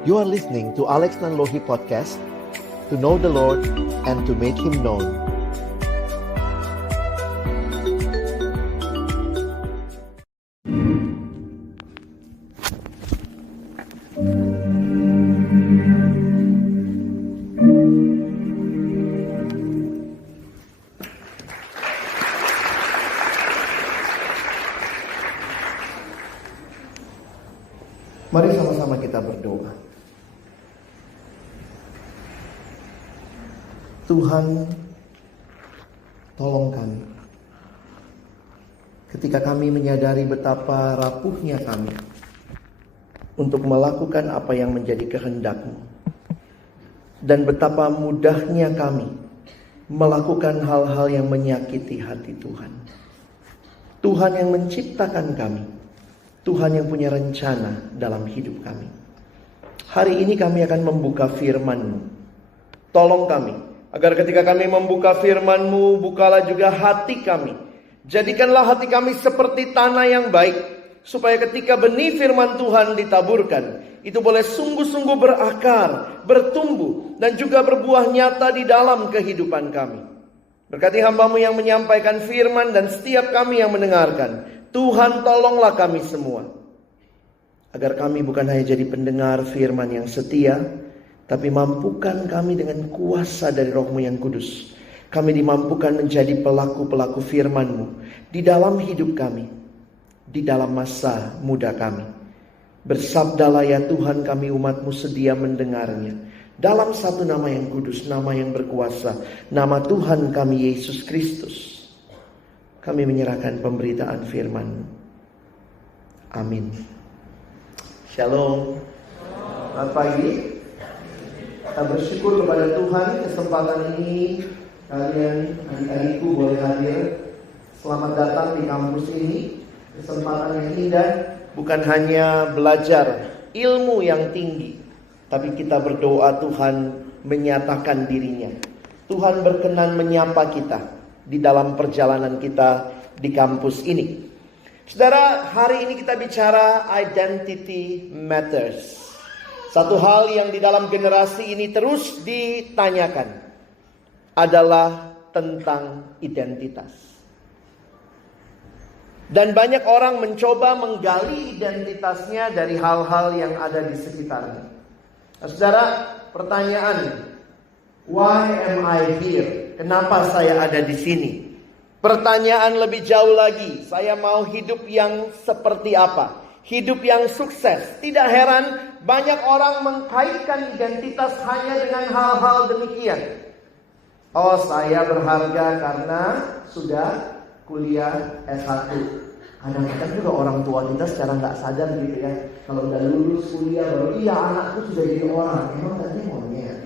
You are listening to Alex Nanlohi Podcast, to know the Lord and to make Him known. Mari sama-sama kita berdoa. Tuhan, tolong kami. Ketika kami menyadari betapa rapuhnya kami untuk melakukan apa yang menjadi kehendak-Mu, dan betapa mudahnya kami melakukan hal-hal yang menyakiti hati Tuhan. Tuhan yang menciptakan kami, Tuhan yang punya rencana dalam hidup kami. Hari ini kami akan membuka firman-Mu. Tolong kami, agar ketika kami membuka firman-Mu, bukalah juga hati kami. Jadikanlah hati kami seperti tanah yang baik, supaya ketika benih firman Tuhan ditaburkan, itu boleh sungguh-sungguh berakar, bertumbuh, dan juga berbuah nyata di dalam kehidupan kami. Berkati hamba-Mu yang menyampaikan firman dan setiap kami yang mendengarkan. Tuhan, tolonglah kami semua, agar kami bukan hanya jadi pendengar firman yang setia, tapi mampukan kami dengan kuasa dari Roh-Mu yang kudus. Kami dimampukan menjadi pelaku-pelaku firman-Mu di dalam hidup kami, di dalam masa muda kami. Bersabdalah ya Tuhan, kami umat-Mu sedia mendengarnya. Dalam satu nama yang kudus, nama yang berkuasa, nama Tuhan kami Yesus Kristus, kami menyerahkan pemberitaan firman. Amin. Shalom. Selamat pagi. Kita bersyukur kepada Tuhan, kesempatan ini kalian adik-adikku boleh hadir. Selamat datang di kampus ini. Kesempatan yang indah, bukan hanya belajar ilmu yang tinggi, tapi kita berdoa Tuhan menyatakan dirinya. Tuhan berkenan menyapa kita di dalam perjalanan kita di kampus ini. Saudara, hari ini kita bicara identity matters. Satu hal yang di dalam generasi ini terus ditanyakan adalah tentang identitas. Dan banyak orang mencoba menggali identitasnya dari hal-hal yang ada di sekitarnya. Nah, saudara, pertanyaan, why am I here? Kenapa saya ada di sini? Pertanyaan lebih jauh lagi, saya mau hidup yang seperti apa? Hidup yang sukses. Tidak heran banyak orang mengkaitkan identitas hanya dengan hal-hal demikian. Oh, saya berharga karena sudah kuliah S1. Kadang-kadang juga orang tua kita secara nggak sadar gitu ya. Kalau udah lulus kuliah baru, iya anakku sudah jadi orang. Emang tadi maunya.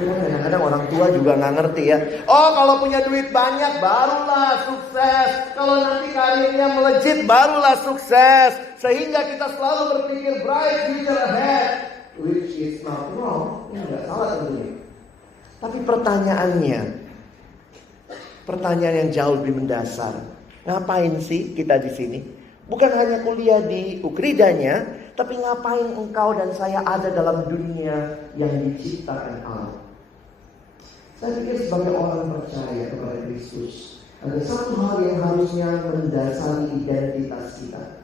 Kadang-kadang orang tua juga nggak ngerti ya. Oh, kalau punya duit banyak barulah sukses. Kalau nanti karirnya melejit barulah sukses. Sehingga kita selalu berpikir bright future ahead, which is not wrong. Ini nggak salah tentunya. Tapi pertanyaan yang jauh lebih mendasar. Ngapain sih kita di sini? Bukan hanya kuliah di Ukridanya, tapi ngapain engkau dan saya ada dalam dunia yang diciptakan Allah? Saya pikir sebagai orang percaya kepada Kristus, ada satu hal yang harusnya mendasari identitas kita.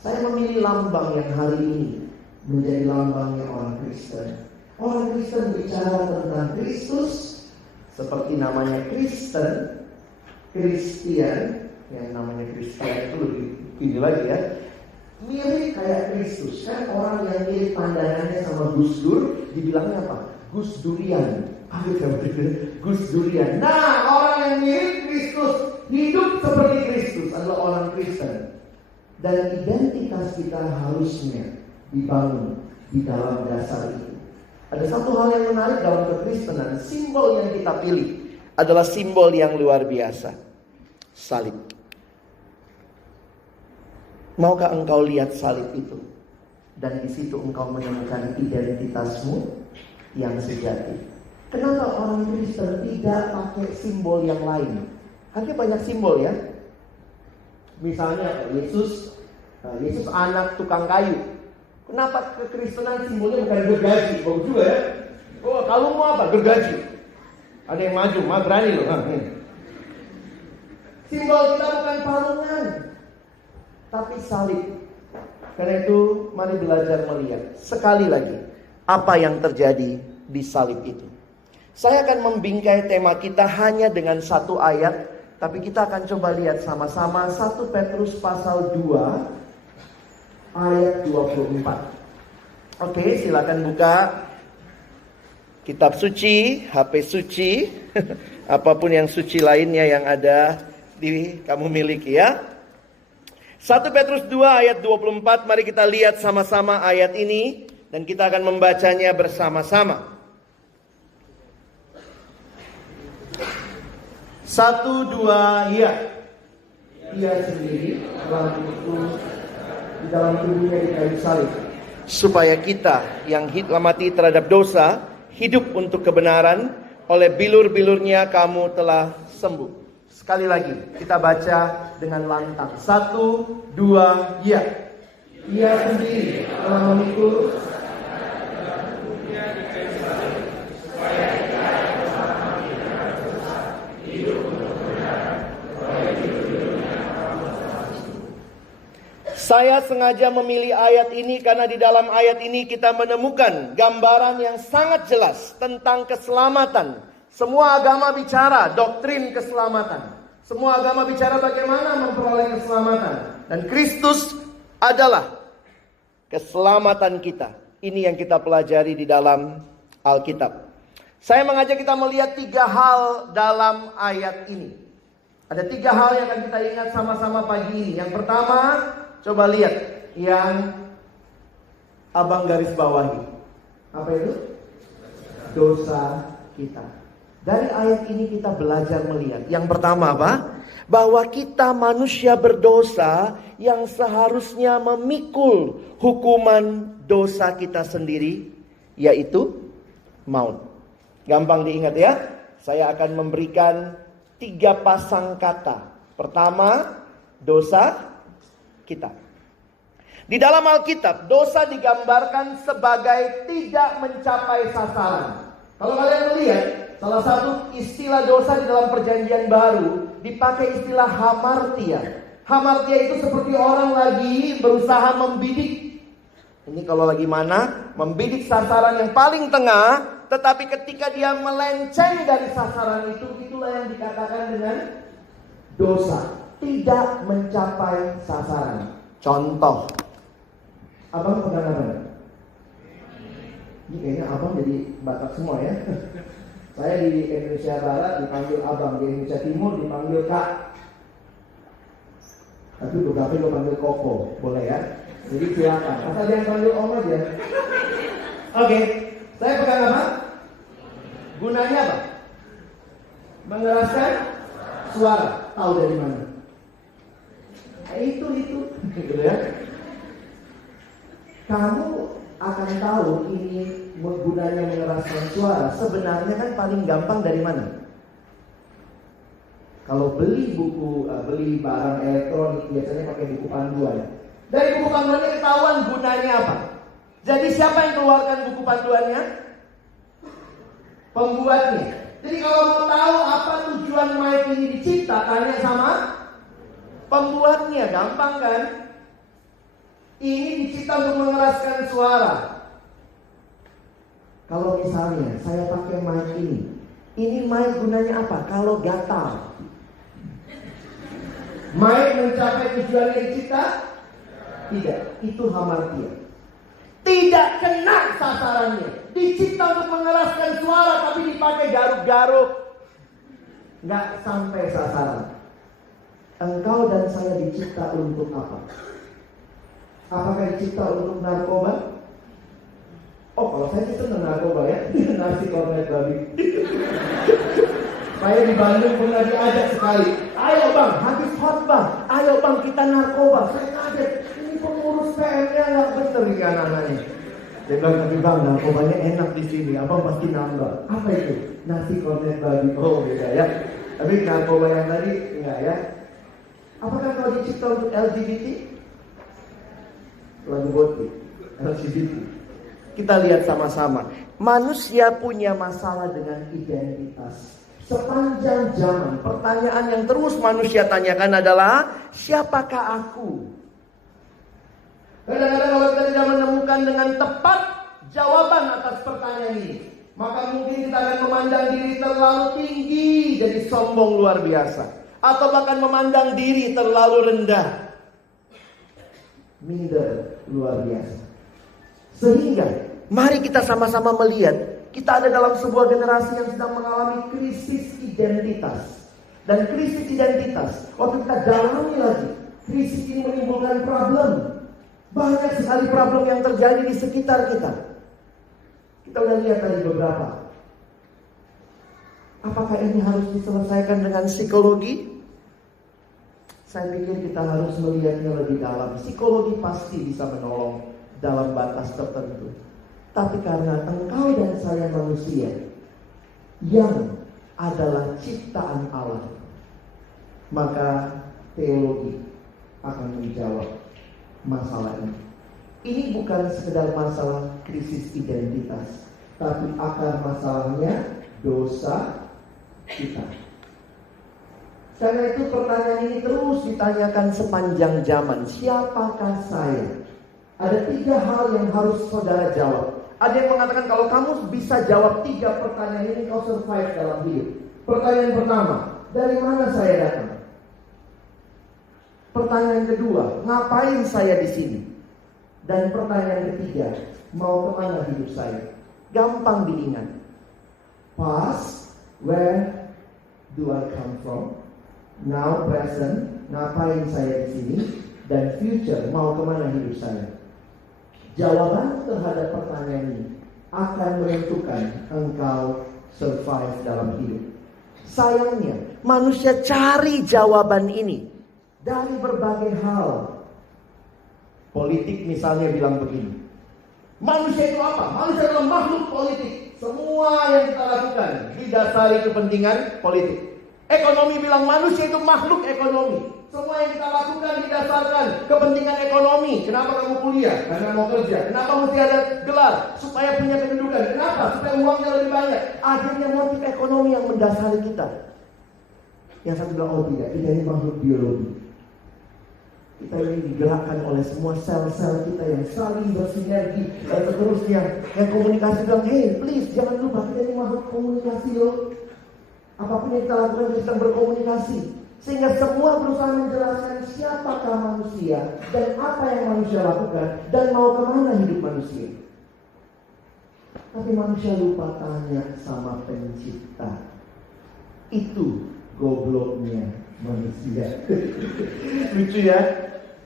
Saya memilih lambang yang hari ini menjadi lambangnya orang Kristen. Orang Kristen bicara tentang Kristus seperti namanya Kristen, Kristian, yang namanya Kristian itu lebih ini lagi ya, mirip kayak Kristus. Kan orang yang mirip pandangannya sama Gus Dur, dibilangnya apa? Gus Durian. Gus Durian. Nah, orang yang mirip Kristus, hidup seperti Kristus adalah orang Kristen. Dan identitas kita harusnya dibangun di dalam dasar itu. Ada satu hal yang menarik dalam kekristenan. Simbol yang kita pilih adalah simbol yang luar biasa. Salib. Maukah engkau lihat salib itu? Dan di situ engkau menemukan identitasmu yang sejati. Kenapa orang Kristen tidak pakai simbol yang lain? Artinya banyak simbol ya. Misalnya Yesus anak tukang kayu. Kenapa kekristenan simbolnya bukan gergaji? Bagus juga ya. Oh, kalau mau apa? Gergaji. Ada yang maju, berani loh. Simbol kita bukan palungan, tapi salib. Karena itu mari belajar melihat sekali lagi apa yang terjadi di salib itu. Saya akan membingkai tema kita hanya dengan satu ayat, tapi kita akan coba lihat sama-sama 1 Petrus pasal 2 ayat 24. Oke, silakan buka kitab suci, HP suci, apapun yang suci lainnya yang ada di kamu miliki ya. 1 Petrus 2 ayat 24, mari kita lihat sama-sama ayat ini dan kita akan membacanya bersama-sama. 1, 2, ya. Ia sendiri telah dipikul di dalam tubuhnya di kayu salib, supaya kita yang mati terhadap dosa hidup untuk kebenaran. Oleh bilur-bilurnya kamu telah sembuh. Sekali lagi kita baca dengan lantang. 1, 2, ya. Ia sendiri telah memikul Saya sengaja memilih ayat ini karena di dalam ayat ini kita menemukan gambaran yang sangat jelas tentang keselamatan. Semua agama bicara doktrin keselamatan. Semua agama bicara bagaimana memperoleh keselamatan. Dan Kristus adalah keselamatan kita. Ini yang kita pelajari di dalam Alkitab. Saya mengajak kita melihat 3 hal dalam ayat ini. Ada 3 hal yang akan kita ingat sama-sama pagi ini. Yang pertama, coba lihat yang abang garis bawahi. Apa itu? Dosa kita. Dari ayat ini kita belajar melihat. Yang pertama apa? Bahwa kita manusia berdosa yang seharusnya memikul hukuman dosa kita sendiri, yaitu maut. Gampang diingat ya. Saya akan memberikan 3 pasang kata. Pertama, dosa kita. Di dalam Alkitab, dosa digambarkan sebagai tidak mencapai sasaran. Kalau kalian melihat, salah satu istilah dosa di dalam Perjanjian Baru dipakai istilah hamartia. Hamartia itu seperti orang lagi berusaha membidik. Ini kalau lagi mana? Membidik sasaran yang paling tengah, tetapi ketika dia melenceng dari sasaran itu, itulah yang dikatakan dengan dosa. Tidak mencapai sasaran. Contoh, abang pegang apa? Ini kayaknya abang jadi Batak semua ya. Saya di Indonesia Barat dipanggil abang, di Indonesia Timur dipanggil kak. Tapi beberapa lo panggil koko, boleh ya? Jadi silakan. Asal jangan panggil om aja. Oke, saya pegang apa? Gunanya apa? Mengeraskan suara. Tahu dari mana? Itu gitu ya. Kamu akan tahu ini gunanya mengeraskan suara. Sebenarnya kan paling gampang dari mana? Kalau beli buku, beli barang elektronik biasanya pakai buku panduan. Dari buku panduannya ketahuan gunanya apa. Jadi siapa yang keluarkan buku panduannya? Pembuatnya. Jadi kalau mau tahu apa tujuan mic ini dicipta, tanya sama pembuatnya. Gampang kan? Ini dicipta untuk mengeraskan suara. Kalau misalnya saya pakai mic ini mic gunanya apa? Kalau gatal. Mic mencapai tujuannya dicipta? Tidak. Itu hamartia. Tidak kena sasarannya. Dicipta untuk mengeraskan suara, tapi dipakai garuk-garuk. Nggak sampai sasaran. Engkau dan saya dicipta untuk apa? Apakah dicipta untuk narkoba? Oh, kalau saya sih senang narkoba ya. Nasi kornet babi. Saya di Bandung pernah diajak sekali. Ayo bang, habis khotbah. Ayo bang, kita narkoba. Saya kaget. Ini pengurus PM-nya nggak bener nih anak-anaknya. Dia bilang, tapi bang, narkobanya enak di sini. Abang pasti nambah. Apa itu? Nasi kornet babi. Oh, beda ya. Tapi narkoba yang tadi enggak ya. Apakah kau dicipta untuk LGBT? Lagu botik. LGBT. Kita lihat sama-sama. Manusia punya masalah dengan identitas. Sepanjang zaman, pertanyaan yang terus manusia tanyakan adalah, siapakah aku? Kadang-kadang kalau kita tidak menemukan dengan tepat jawaban atas pertanyaan ini, maka mungkin kita akan memandang diri terlalu tinggi, jadi sombong luar biasa. Atau bahkan memandang diri terlalu rendah, minder luar biasa. Sehingga mari kita sama-sama melihat, kita ada dalam sebuah generasi yang sedang mengalami krisis identitas. Dan krisis identitas, waktu kita dalami lagi, krisis ini menimbulkan problem. Banyak sekali problem yang terjadi di sekitar kita. Kita udah lihat tadi beberapa. Apakah ini harus diselesaikan dengan psikologi? Saya pikir kita harus melihatnya lebih dalam. Psikologi pasti bisa menolong dalam batas tertentu. Tapi karena engkau dan saya manusia yang adalah ciptaan Allah, maka teologi akan menjawab masalah ini. Ini bukan sekedar masalah krisis identitas, tapi akar masalahnya dosa kita. Karena itu pertanyaan ini terus ditanyakan sepanjang zaman. Siapakah saya? Ada 3 hal yang harus saudara jawab. Ada yang mengatakan kalau kamu bisa jawab 3 pertanyaan ini, kau survive dalam hidup. Pertanyaan pertama, dari mana saya datang? Pertanyaan kedua, ngapain saya di sini? Dan pertanyaan ketiga, mau kemana hidup saya? Gampang diingat. Past, where do I come from? Now, present, ngapain saya di sini? Dan future, mau kemana hidup saya? Jawaban terhadap pertanyaan ini akan menentukan engkau survive dalam hidup. Sayangnya, manusia cari jawaban ini dari berbagai hal. Politik misalnya bilang begini, manusia itu apa? Manusia adalah makhluk politik. Semua yang kita lakukan didasari kepentingan politik. Ekonomi bilang manusia itu makhluk ekonomi. Semua yang kita lakukan didasarkan kepentingan ekonomi. Kenapa kamu kuliah? Karena mau kerja. Kenapa mesti ada gelar? Supaya punya kedudukan. Kenapa? Supaya uangnya lebih banyak. Akhirnya motif ekonomi yang mendasari kita. Yang satu bilang, oh tidak, kita ini makhluk biologi. Kita ini digerakkan oleh semua sel-sel kita yang saling bersinergi dan seterusnya. Yang komunikasi bilang, hey please jangan lupa kita ini makhluk komunikasi loh. Apapun yang kita lakukan kita sedang berkomunikasi. Sehingga semua berusaha menjelaskan siapakah manusia dan apa yang manusia lakukan dan mau kemana hidup manusia. Tapi manusia lupa tanya sama pencipta. Itu gobloknya manusia. Lucu ya.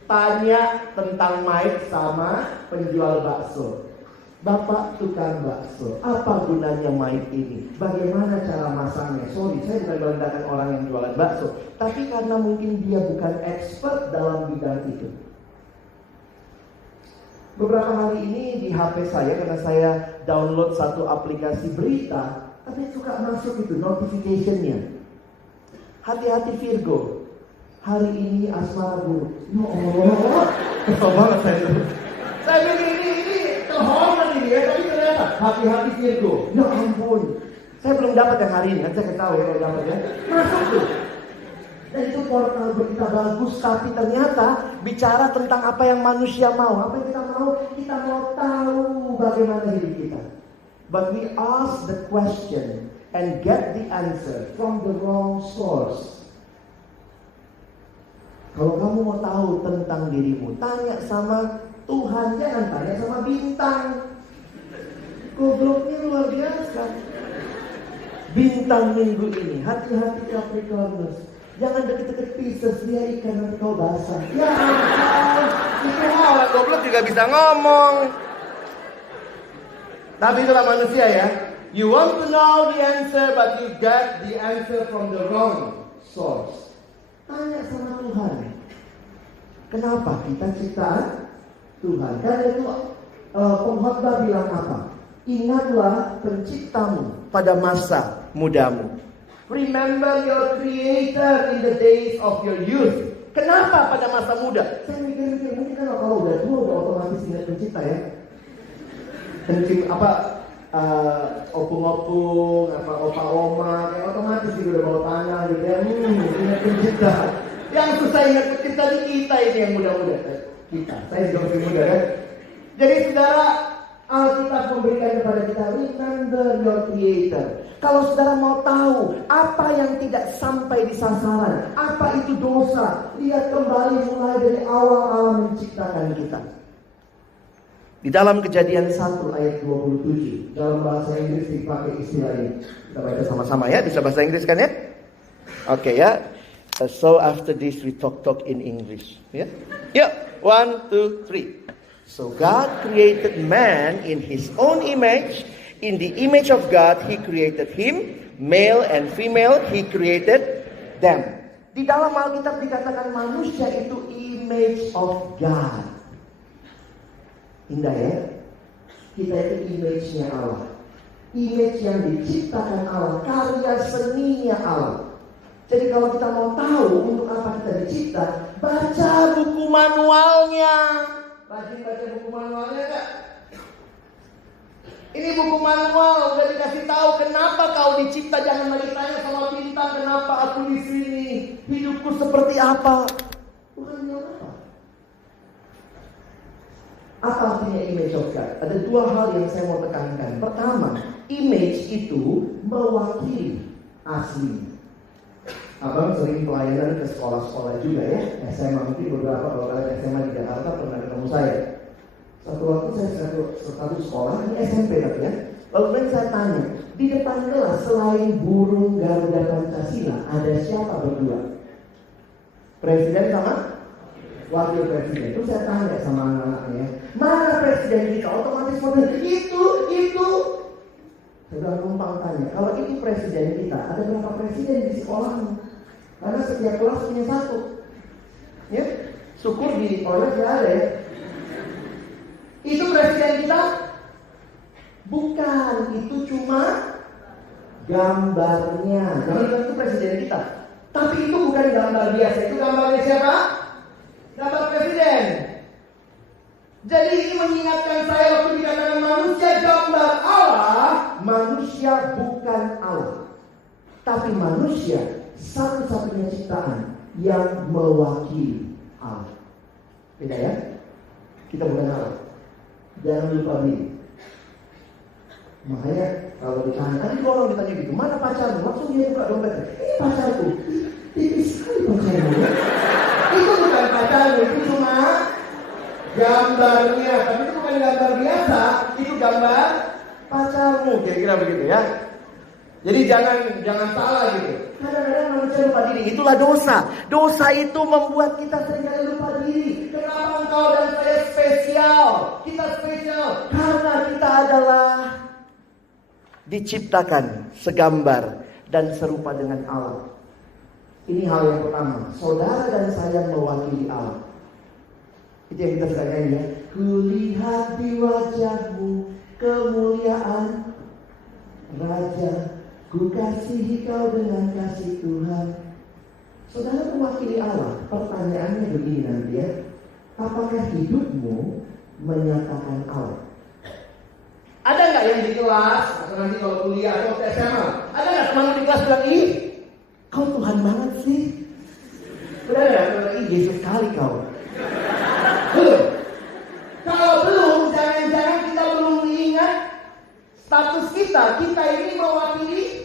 Tanya tentang Mike sama penjual bakso. Bapak tukang bakso, apa gunanya Mike ini? Bagaimana cara masangnya? Sorry, saya bukan merendahkan orang yang jualan bakso, tapi karena mungkin dia bukan expert dalam bidang itu. Beberapa hari ini di HP saya, karena saya download satu aplikasi berita, tapi suka masuk itu notification-nya. Hati-hati Virgo, hari ini asmara buruk. Ya Allah, kesel banget saya. Saya pikir ini terhormat ini ya, tapi ternyata hati-hati Virgo. Ya ampun, saya belum dapat yang hari ini, saya ketahui ya kalau dapat ya. Masuk tuh. Dan itu portal berita bagus, tapi ternyata bicara tentang apa yang manusia mau. Apa yang kita mau tahu bagaimana hidup kita. But we ask the question and get the answer from the wrong source. Kalau kamu mau tahu tentang dirimu, tanya sama Tuhan, jangan tanya sama bintang. Gobloknya luar biasa. Bintang minggu ini, hati-hati Capricornus. Jangan deket-deket Pisces, dia ikan nanti kau basah. Ya ampun, itu orang goblok juga bisa ngomong. Tapi itulah manusia ya. You want to know the answer, but you get the answer from the wrong source. Tanya sama Tuhan. Kenapa kita ciptaan Tuhan? Karena itu pengkhotbah bilang apa? Ingatlah penciptamu pada masa mudamu. Remember your creator in the days of your youth. Kenapa pada masa muda? Saya mikir mungkin kan kalau udah tua udah otomatis ingat pencipta ya. kencing opung-opung, opa-oma, kayak otomatis gitu udah bawa tangan gitu ya. Ingat pencipta. Yang susah ingat pencipta di kita ini yang muda-muda. Saya juga masih muda kan. Jadi saudara, Alkitab memberikan kepada kita remember your creator. Kalau saudara mau tahu apa yang tidak sampai di sasaran, apa itu dosa, lihat kembali mulai dari awal Allah menciptakan kita. Di dalam Kejadian 1 ayat 27, dalam bahasa Inggris dipakai istilah ini. Kita baca sama-sama ya, bisa bahasa Inggris kan ya? Oke ya. So after this we talk in English. Ya, yuk, 1, 2, 3. So God created man in His own image. In the image of God He created him, male and female He created them. Di dalam Alkitab dikatakan manusia itu image of God. Indah ya. Kita itu image-nya Allah. Image yang diciptakan Allah, karya seninya Allah. Jadi kalau kita mau tahu untuk apa kita dicipta, baca buku manualnya. Rajin baca buku manualnya enggak? Ini buku manual udah dikasih tahu kenapa kau dicipta. Jangan lagi tanya sama bintang kenapa aku di sini, hidupku seperti apa. Bukan jawab apa. Apa artinya image of God? Ada dua hal yang saya mau tekankan. Pertama, image itu mewakili asli. Abang sering pelayanan ke sekolah-sekolah juga ya. SMA mungkin beberapa kalau kalian SMA di Jakarta pernah ketemu saya. Satu waktu saya satu sekolah, ini SMP tapi ya. Lalu saya tanya, di depan kelas selain burung Garuda Pancasila ada siapa berdua? Presiden sama wakil presiden. Itu saya tanya sama anak-anaknya, mana presiden kita? Otomatis itu. Saya numpang tanya, kalau itu presiden kita, ada berapa presiden di sekolahmu? Karena setiap kelas punya satu. Ya, syukur di sekolah tidak ada ya. Itu presiden kita? Bukan, itu cuma gambarnya. Jangan bilang itu presiden kita. Tapi itu bukan gambar biasa. Itu gambarnya siapa? Gambar presiden. Jadi ini mengingatkan saya waktu dikatakan manusia gambar Allah. Manusia bukan Allah. Tapi manusia satu-satunya ciptaan yang mewakili Allah. Beda ya? Kita bukan Allah. Jangan lupa diri. Makanya kalau ditanya, tadi orang ditanya gitu, mana pacarmu? Langsung dia buka dompetnya. Ini pacarku. Tipis sekali pacarmu. Itu bukan pacarmu, itu cuma gambarnya. Tapi itu bukan gambar biasa, itu gambar pacarmu. Kira-kira begitu ya. Jadi jangan salah gitu. Kadang-kadang manusia lupa diri. Itulah dosa. Dosa itu membuat kita seringkali lupa diri. Kenapa engkau dan saya spesial? Kita spesial karena kita adalah diciptakan segambar dan serupa dengan Allah. Ini hal yang pertama. Saudara dan saya mewakili Allah. Itu yang kita suka nyanyi ya. Kulihat di wajahmu kemuliaan Raja, ku kasihi kau dengan kasih Tuhan. Saudara mewakili Allah. Pertanyaannya begini nanti ya. Apakah hidupmu menyatakan Allah? Ada nggak yang di kelas atau nanti kalau kuliah atau SMA? Ada nggak teman di kelas bilang, ih, kau Tuhan banget sih? Udah nggak? Ih, Yesus sekali kau. Belum. Kalau belum, jangan-jangan kita belum ingat status kita ini mewakili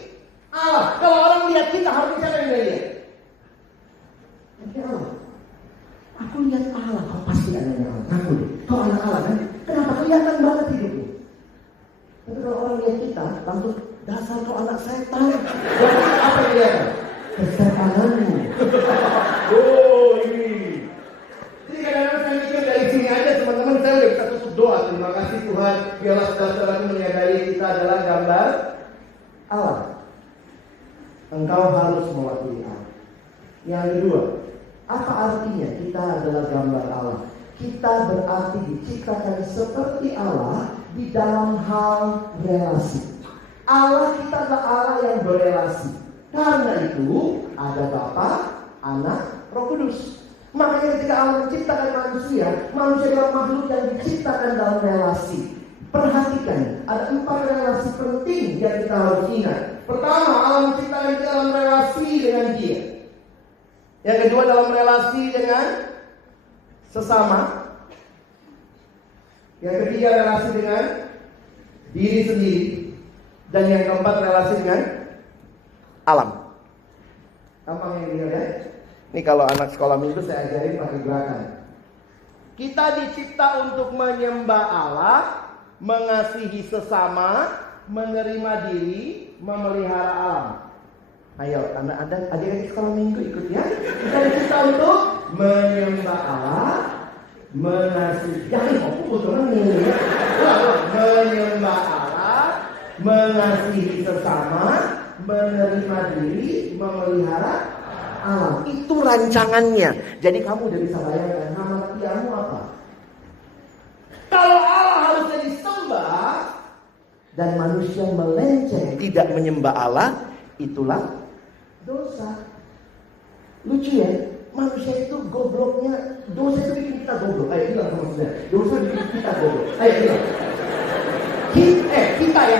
Allah. Kalau orang lihat kita, harus siapa yang lihat? Allah. Aku lihat Allah, kau pasti anaknya Allah. Ngaku deh, kau anak Allah kan? Kenapa kelihatan banget hidupmu? Tapi kalau orang lihat kita, langsung dasar kau anak setan. Jadi apa yang lihat? Kesetananmu. Oh ini. Jadi kadang-kadang saya mikir dari sini aja teman-teman, saya udah bisa tutup doa. Terima kasih Tuhan, biarlah saudara-saudaraku menyadari kita adalah gambar Allah. Engkau harus mewakili Allah. Yang kedua, apa artinya kita adalah gambar Allah? Kita berarti diciptakan seperti Allah di dalam hal relasi. Allah kita adalah Allah yang berelasi. Karena itu ada Bapa, Anak, Roh Kudus. Makanya ketika Allah menciptakan manusia adalah makhluk yang diciptakan dalam relasi. Perhatikan, ada 4 relasi penting yang kita harus ingat. Pertama, Allah menciptakan kita dalam relasi dengan Dia. Yang kedua, dalam relasi dengan sesama. Yang ketiga, relasi dengan diri sendiri. Dan yang keempat, relasi dengan alam. Gampang yang dilihat ya. Ini kalau anak sekolah minggu saya ajarin pakai gerakan. Kita dicipta untuk menyembah Allah, mengasihi sesama, menerima diri, memelihara alam. Ayo, adik-adik sekolah minggu ikut ya. Kita dicipta untuk menyembah Allah, mengasihi, menyembah Allah, mengasihi sesama, menerima diri, memelihara alam. Itu rancangannya. Jadi kamu udah bisa bayangkan nama kamu apa? Kalau Allah harusnya disembah dan manusia melenceng tidak menyembah Allah, itulah dosa. Lucu ya, manusia itu gobloknya. Dosa itu bikin kita goblok. Ayo bilang sama saudara, dosa bikin kita goblok. Ayo bilang. Kita ya,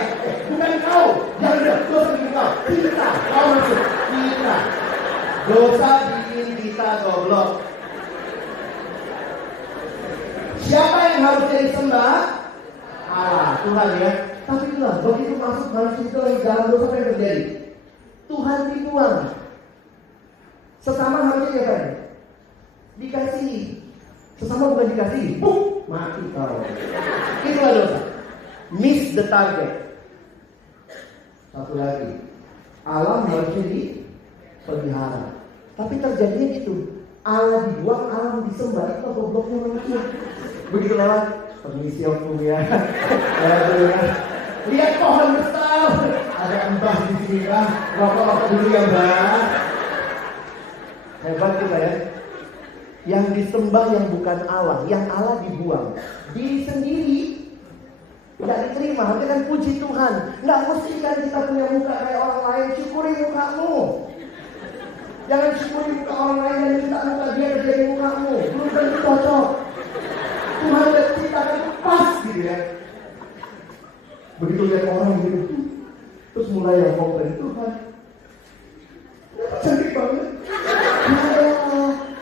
bukan kau. Jangan dosa bikin kau. Kita, kau maksud kita. Dosa bikin kita goblok. Siapa yang harusnya disembah? Allah, Tuhan ya. Tapi itulah, begitu masuk manusia itu lagi dalam dosa, apa yang terjadi? Tuhan dibuang. Sesama harusnya apa? Dikasihi. Sesama bukan dikasihi. Mati kau. Itulah dosa. Miss the target. Satu lagi, alam harusnya dipelihara. Tapi terjadinya gitu. Allah dibuang, alam disembah. Itu gobloknya manusia. Begitu lewat, permisi om ya. Lihat pohon besar, ada embah di sini kan. Rokok-rokok dulu ya mbak. Hebat kita ya. Yang disembah yang bukan Allah, yang Allah dibuang. Diri sendiri tidak diterima. Nanti kan puji Tuhan. Nggak mesti kan kita punya muka kayak orang lain. Syukuri mukamu. Jangan syukuri muka orang lain dan minta muka dia jadi mukamu. Belum tentu cocok. Tuhan udah ciptakan pas gitu ya. Begitu lihat orang gitu, terus mulai yang komplain, Tuhan cantik banget.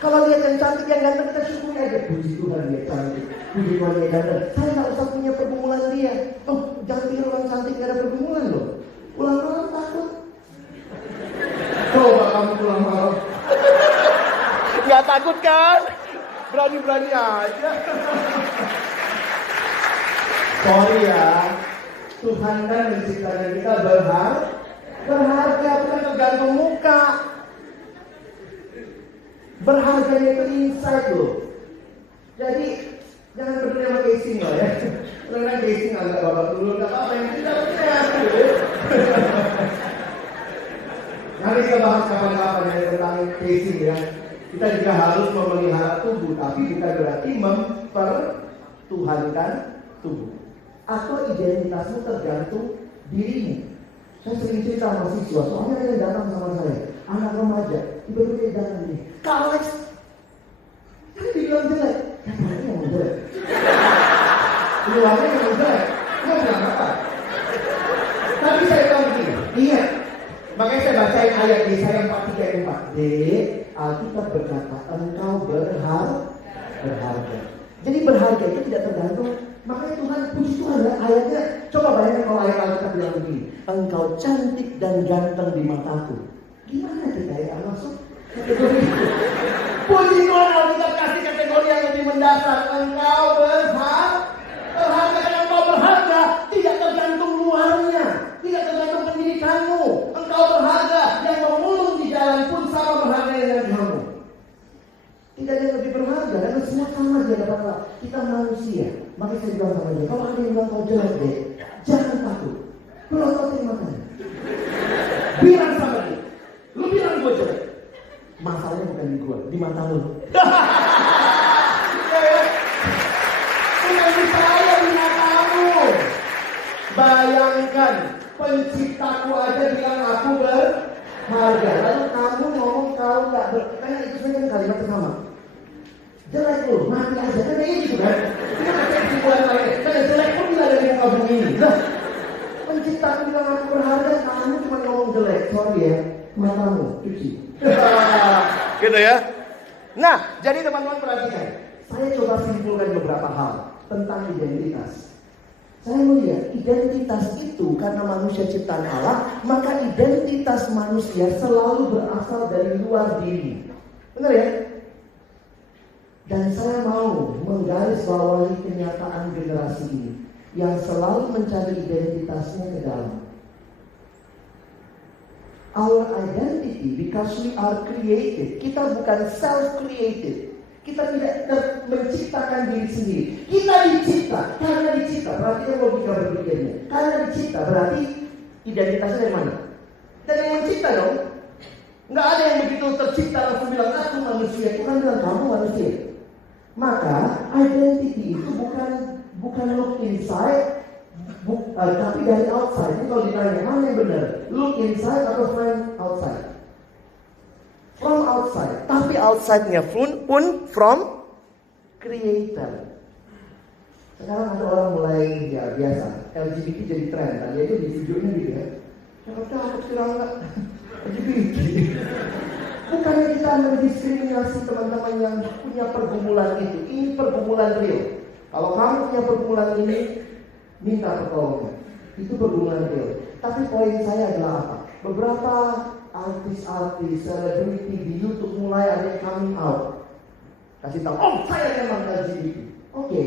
Kalau lihat yang cantik yang ganteng kita syukuri aja. Puji Tuhan dia cantik, puji Tuhan dia ganteng. Saya nggak usah punya pergumulan dia. Oh jangan pikir orang cantik gak ada pergumulan loh. Pulang malam takut. Coba kamu pulang malam. Nggak takut kan? Berani-berani aja. Sorry ya, Tuhan kan menciptakan kita berharga, bukan tergantung muka. Berharganya itu inside loh. Jadi jangan peduli sama casing loh ya. Karena casing agak bapak dulu, nggak apa-apa yang tidak sehat gitu. Nanti kita bahas kapan-kapan ya tentang casing ya. Kita juga harus memelihara tubuh, tapi bukan berarti mempertuhankan tubuh. Atau identitasmu tergantung dirimu. Saya sering cerita sama siswa, soalnya ada yang datang sama saya, anak remaja, tiba-tiba dia datang gini, Kak Alex, kan dibilang jelek, yang mana yang mau jelek? Luarnya yang jelek, nggak bilang apa. Tapi saya bilang begini, iya, makanya saya bacain ayat Yesaya 43:4. Alkitab berkata, engkau berharga. Jadi berharga itu tidak tergantung. Makanya Tuhan, puji Tuhan ya, ayatnya. Coba bayangkan kalau ayat Alkitab bilang begini, engkau cantik dan ganteng di mataku. Gimana kita ya masuk kategori itu? Puji Tuhan, Alkitab kasih kategori yang lebih mendasar. Engkau berharga, dan engkau berharga tidak tergantung luarnya, tidak tergantung pendidikanmu. Engkau berharga, yang memulung di jalan pun sama berharganya dengan kamu. Tidak ada yang lebih berharga, karena semua sama di hadapan Allah. Kita manusia. Makanya saya bilang sama dia, kalau ada yang bilang kau jelek deh, jangan takut. Pelototin matanya. Bilang sama dia, lu bilang gue jelek. Masalahnya bukan di gue, di mata lu. Bukan di saya, di matamu. Bayangkan, penciptaku aja bilang aku berharga. Lalu kamu ngomong kau gak karena itu sebenarnya kalimat yang sama. Jelek lu, mati aja, kan kayak gitu kan. Kita pakai kesimpulan lain. Karena jelek pun tidak dari muka kagum ini. Nah, penciptaku bilang aku berharga, kamu cuma ngomong jelek. Sorry ya, matamu cuci. Gitu ya. Nah, jadi teman-teman perhatikan. Saya coba simpulkan beberapa hal tentang identitas. Saya melihat identitas itu karena manusia ciptaan Allah, maka identitas manusia selalu berasal dari luar diri. Benar ya? Dan saya mau menggarisbawahi kenyataan generasi ini yang selalu mencari identitasnya ke dalam. Our identity, because we are created. Kita bukan self-created. Kita tidak menciptakan diri sendiri. Kita dicipta, karena dicipta. Perhatikan logika berpikirnya. Karena dicipta, berarti identitasnya dari mana? Dari yang mencipta dong. Nggak ada yang begitu tercipta langsung bilang, aku manusia. Tuhan bilang, kamu manusia. Maka, identity itu bukan look inside, tapi dari outside. Ini kalau ditanya, mana yang benar? Look inside atau from outside? From outside, tapi outside-nya pun from creator. Sekarang ada orang mulai ya biasa LGBT jadi tren. Tadi itu di videonya gitu ya. Kenapa aku kira enggak LGBT? Bukannya kita mendiskriminasi teman-teman yang punya pergumulan itu. Ini pergumulan real. Kalau kamu punya pergumulan ini, minta pertolongan. Itu pergumulan real. Tapi poin saya adalah apa? Beberapa artis-artis, selebriti di YouTube mulai ada yang coming out. Kasih tahu, oh saya memang LGBT. Oke,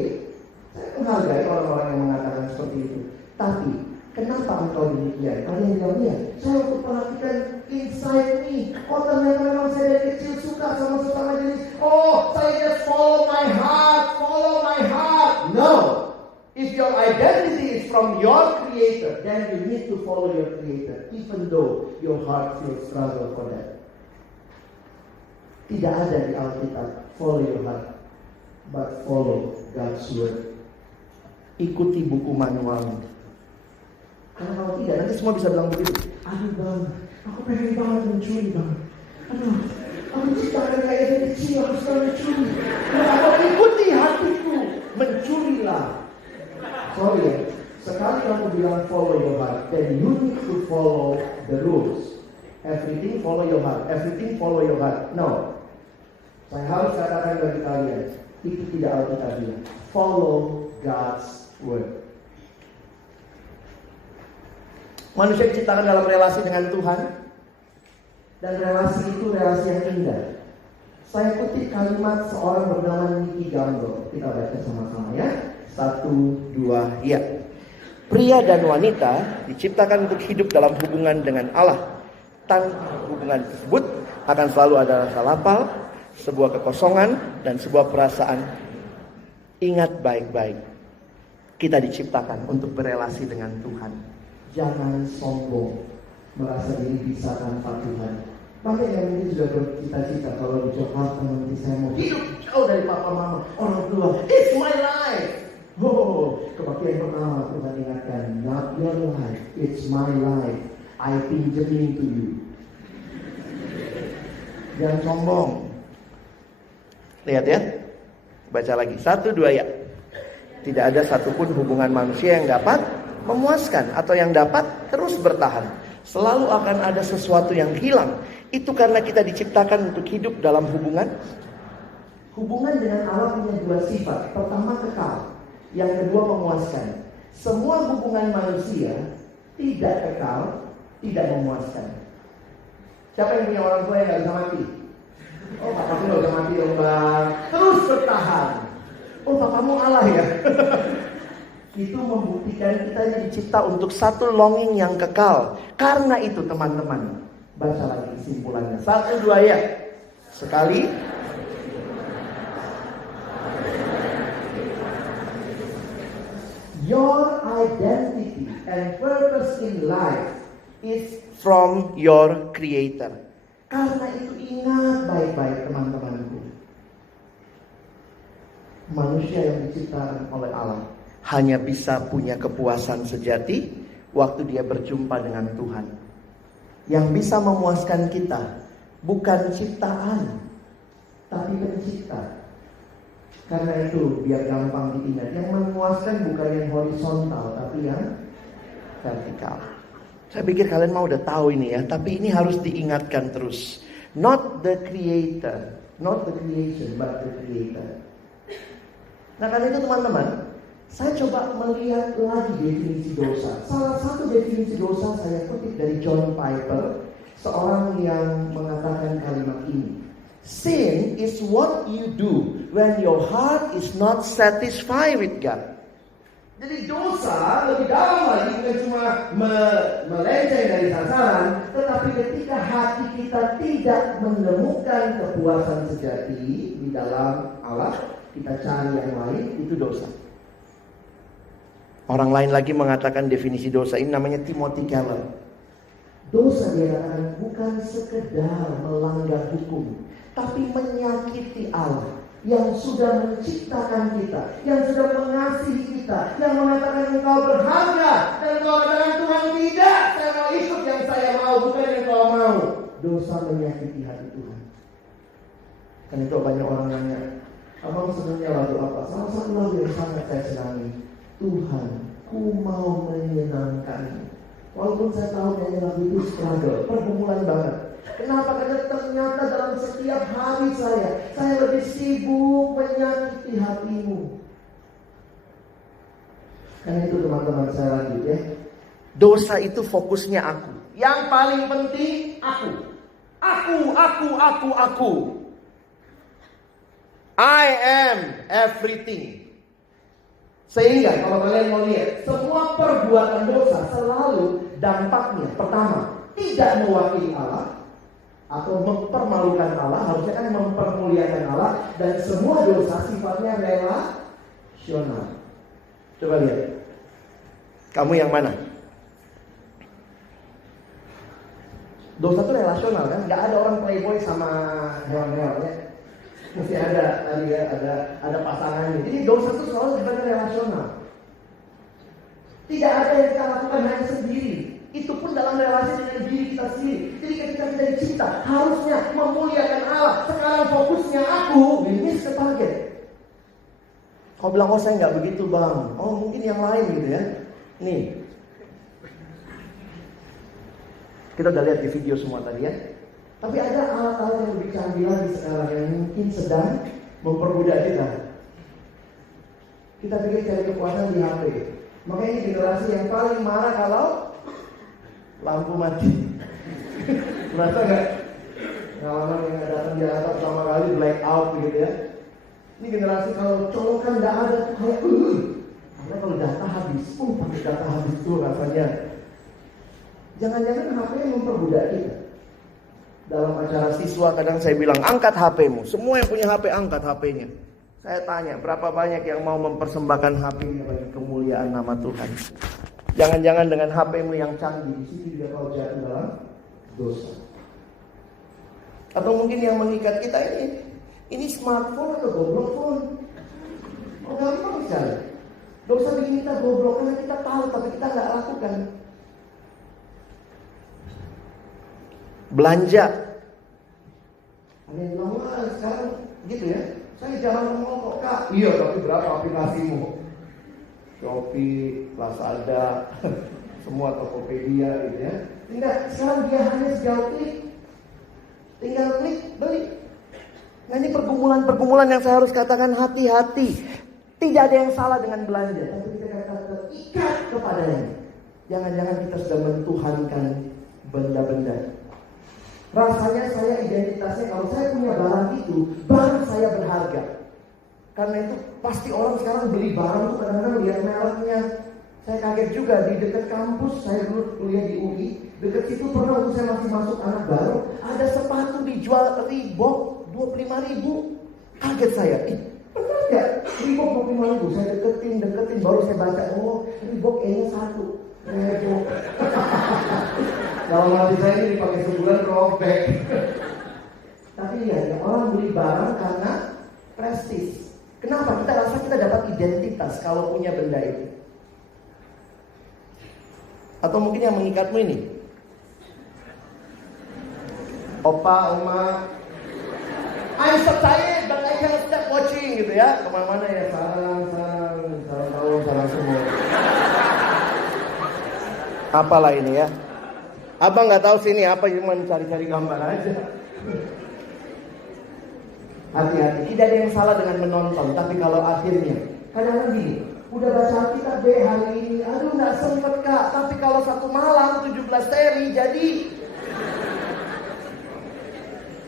saya menghargai orang-orang yang mengatakan seperti itu. Tapi, kenapa engkau demikian? Ada yang bilang, ya, saya untuk perhatikan inside me. Oh ternyata memang saya dari kecil suka sama sesama jenis. Oh, saya just follow my heart. No. If your identity is from your creator, then you need to follow your creator, even though your heart feels struggle for that. Tidak ada di Alkitab, follow your heart, but follow God's word. Ikuti buku manualnya. Karena kalau tidak, nanti semua bisa bilang begitu. Aduh bang, aku pengen banget mencuri bang. Aduh, aku ciptakan kayak dari kecil, aku suka mencuri. Nah, aku ikuti hatiku, mencurilah. Sorry ya, sekali kamu bilang follow your heart, then you need to follow the rules. Everything follow your heart, everything follow your heart. No, saya harus katakan bagi kalian, itu tidak Alkitabiah. Follow God's word. Manusia diciptakan dalam relasi dengan Tuhan, dan relasi itu relasi yang indah. Saya kutip kalimat seorang bernama Nicky Gamble. Kita baca sama-sama ya. 1, 2, ya. Pria dan wanita diciptakan untuk hidup dalam hubungan dengan Allah. Tanpa hubungan tersebut akan selalu ada rasa lapar, sebuah kekosongan, dan sebuah perasaan. Ingat baik-baik, kita diciptakan untuk berelasi dengan Tuhan. Jangan sombong, merasa diri bisa tanpa Tuhan. Banyak yang mungkin sudah bercita-cita kalau di Jakarta nanti saya mau hidup jauh dari papa mama, orang tua. It's my life. Oh, kebaktian pertama Tuhan ingatkan, not your life, it's my life. I pinjemin to you. Jangan sombong. Lihat ya, baca lagi 1, 2 ya. Tidak ada satupun hubungan manusia yang dapat memuaskan atau yang dapat terus bertahan. Selalu akan ada sesuatu yang hilang. Itu karena kita diciptakan untuk hidup dalam hubungan. Hubungan dengan Allah punya 2 sifat. Pertama kekal. Yang kedua memuaskan. Semua hubungan manusia tidak kekal, tidak memuaskan. Siapa yang punya orang tua yang gak bisa mati? Oh, papamu gak bisa mati dong bang. Terus bertahan. Oh, papamu Allah ya. Itu membuktikan kita yang dicipta untuk satu longing yang kekal. Karena itu teman-teman, baca lagi kesimpulannya. 1, 2 ya. Sekali. Your identity and purpose in life is from your creator. Karena itu ingat baik-baik teman-temanku. Manusia yang diciptakan oleh Allah hanya bisa punya kepuasan sejati waktu dia berjumpa dengan Tuhan. Yang bisa memuaskan kita bukan ciptaan, tapi pencipta. Karena itu biar gampang diingat, yang memuaskan bukan yang horizontal tapi yang vertikal. Saya pikir kalian mau udah tahu ini ya, tapi ini harus diingatkan terus. Not the creator, not the creation, but the creator. Nah karena itu teman-teman, saya coba melihat lagi definisi dosa. Salah satu definisi dosa saya kutip dari John Piper, seorang yang mengatakan kalimat ini. Sin is what you do when your heart is not satisfied with God. Jadi dosa lebih dalam lagi, bukan cuma melenceng dari sasaran, tetapi ketika hati kita tidak menemukan kepuasan sejati di dalam Allah, kita cari yang lain, itu dosa. Orang lain lagi mengatakan definisi dosa ini, namanya Timothy Keller. Dosa dia katakan bukan sekedar melanggar hukum, tapi menyakiti Allah yang sudah menciptakan kita, yang sudah mengasihi kita, yang mengatakan engkau berharga, dan engkau katakan Tuhan tidak, saya mau ikut yang saya mau, bukan yang engkau mau. Dosa menyakiti hati Tuhan. Kan itu banyak orang nanya, abang senangnya lagu apa? Salah satu lagu yang sangat saya senangi, Tuhan, ku mau menyenangkanmu. Walaupun saya tahu nyanyi lagu itu struggle, pergumulan banget. Kenapa? Karena ternyata dalam setiap hari saya lebih sibuk menyakiti hatimu. Karena itu teman-teman saya lanjut ya. Dosa itu fokusnya aku. Yang paling penting aku. Aku. I am everything. Sehingga kalau kalian mau lihat, semua perbuatan dosa selalu dampaknya pertama, tidak mewakili Allah atau mempermalukan Allah, harusnya kan mempermuliakan Allah, dan semua dosa sifatnya relasional. Coba lihat. Kamu yang mana? Dosa itu relasional kan? Gak ada orang playboy sama hewan-hewan ya. Mesti ada tadi ya, ada pasangannya. Jadi dosa itu selalu sifatnya relasional. Tidak ada yang kita lakukan hanya sendiri. Itu pun dalam relasi dengan diri kita sendiri. Jadi ketika kita dicinta, harusnya memuliakan Allah. Sekarang fokusnya aku, miss ke target. Kau bilang, oh saya nggak begitu bang. Oh mungkin yang lain gitu ya. Nih, kita udah lihat di video semua tadi ya. Tapi ada alat-alat yang lebih canggih lagi sekarang yang mungkin sedang mempermudah kita. Kita pikir cari kepuasan di HP. Makanya ini generasi yang paling marah kalau lampu mati. Merasa gak? Pengalaman yang datang di Jakarta pertama kali black out gitu ya. Ini generasi kalau colokan gak ada tuh kayak karena kalau data habis, pakai data habis tuh rasanya. Jangan-jangan HP memperbudak kita. Dalam acara siswa kadang saya bilang, angkat HP-mu. Semua yang punya HP angkat HP-nya. Saya tanya, berapa banyak yang mau mempersembahkan HP-nya bagi kemuliaan nama Tuhan? Jangan-jangan dengan HP-mu yang canggih, di situ juga kau jatuh dalam dosa. Atau mungkin yang mengikat kita ini smartphone atau goblok phone? Oh gampang sekali. Dosa bikin kita goblok karena kita tahu tapi kita nggak lakukan. Belanja. Ada yang bilang, wah sekarang gitu ya. Saya jangan ngomong kok kak. Iya tapi berapa aplikasimu? Shopee, Lazada, semua Tokopedia gitu ya. Tinggal sekarang dia hanya sejauh klik. Tinggal klik, beli. Nah ini pergumulan yang saya harus katakan hati-hati. Tidak ada yang salah dengan belanja. Tapi kita katakan terikat kepadanya. Jangan-jangan kita sudah mentuhankan benda-benda. Rasanya saya identitasnya kalau saya punya barang itu, barang saya berharga. Karena itu pasti orang sekarang beli barang itu kadang-kadang lihat mereknya. Saya kaget juga di dekat kampus, saya dulu kuliah di UI. Dekat situ pernah waktu saya masih masuk anak baru, ada sepatu dijual Reebok 25.000. Kaget saya, benar gak? Reebok 25.000. Saya deketin, baru saya baca, oh Reebok kayaknya satu. Reebok. Kalau hati saya ini dipakai sebulan robek. Tapi ya orang beli barang karena prestis. Kenapa? Kita rasa kita dapat identitas kalau punya benda itu. Atau mungkin yang mengikatmu ini, opa, oma, I'm so tired but I cannot stop watching gitu ya, kemana-mana ya, sarang semua. Apalah ini ya? Abang nggak tahu sini apa, cuma cari-cari gambar aja. Hati-hati, tidak ada yang salah dengan menonton, tapi kalau akhirnya, kadang-kadang gini, udah baca Alkitab deh hari ini, aduh nggak sempet kak, tapi kalau satu malam 17 seri jadi.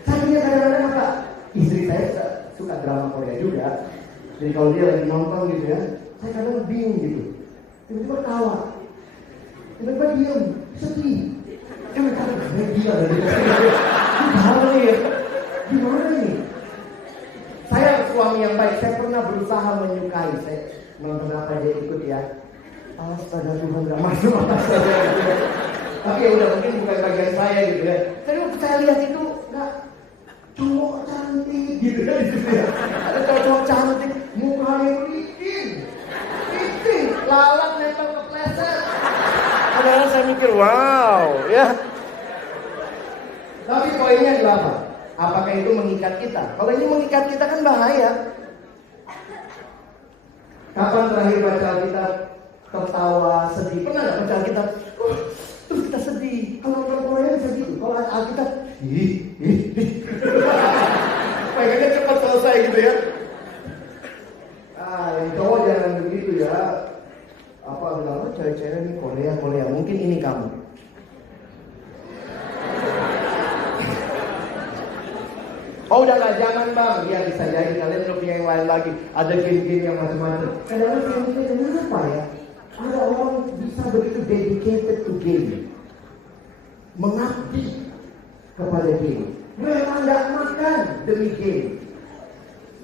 Saya kadang-kadang apa? Istri saya suka drama Korea juga, jadi kalau dia lagi nonton gitu ya, saya kadang bingung gitu, tiba-tiba tawa, tiba-tiba diem, sedih. Gila dari gimana nih ya? Gimana nih? Saya suami yang baik, saya pernah berusaha menyukai. Saya nonton apa dia ikut ya. Astaga Tuhan, gak masuk akal saya gitu ya. Tapi ya udah, mungkin bukan bagian saya gitu ya. Tapi waktu saya lihat itu nggak, cowok cantik gitu ya, gitu ya. Ada cowok cantik, mukanya licin, lalat nempel ke pleset. Kadang-kadang saya mikir, wow, ya. Tapi poinnya adalah apa? Apakah itu mengikat kita? Kalau ini mengikat kita kan bahaya. Kapan terakhir baca Alkitab tertawa, sedih? Pernah nggak baca Alkitab? Terus kita sedih. Kalau nonton Korea bisa gitu. Kalau Alkitab, pengennya cepat selesai gitu ya. Yang cowok jangan begitu ya. Apa bilang, cewek-cewek nih Korea. Mungkin ini kamu. Oh udah lah, jangan bang. Ya bisa jadi kalian udah punya yang lain lagi. Ada game-game yang macam-macam. Kadang-kadang saya mikir, kenapa ya? Ada orang bisa begitu dedicated to game, mengabdi kepada game. Mereka nggak makan demi game.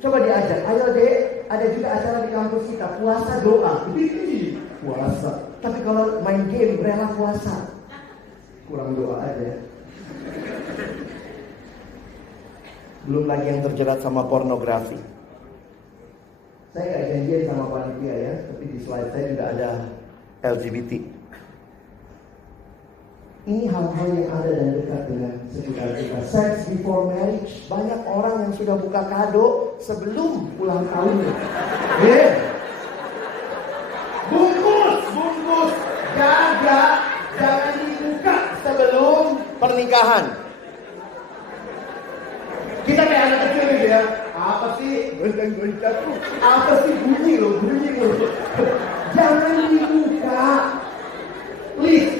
Coba diajak, ayo dek, ada juga acara di kampus kita, puasa doa. Puasa. Tapi kalau main game, rela puasa. Kurang doa aja. Belum lagi yang terjerat sama pornografi. Saya nggak janjian sama panitia ya, tapi di slide saya juga ada LGBT. Ini hal-hal yang ada dan dekat dengan sekitar kita. Sex before marriage. Banyak orang yang sudah buka kado sebelum ulang tahunnya. Bungkus, jaga, jangan dibuka sebelum pernikahan. Kita kayak anak kecil gitu ya. Apa sih? Goncang-goncang. Apa sih bunyi loh. Jangan dibuka. Please.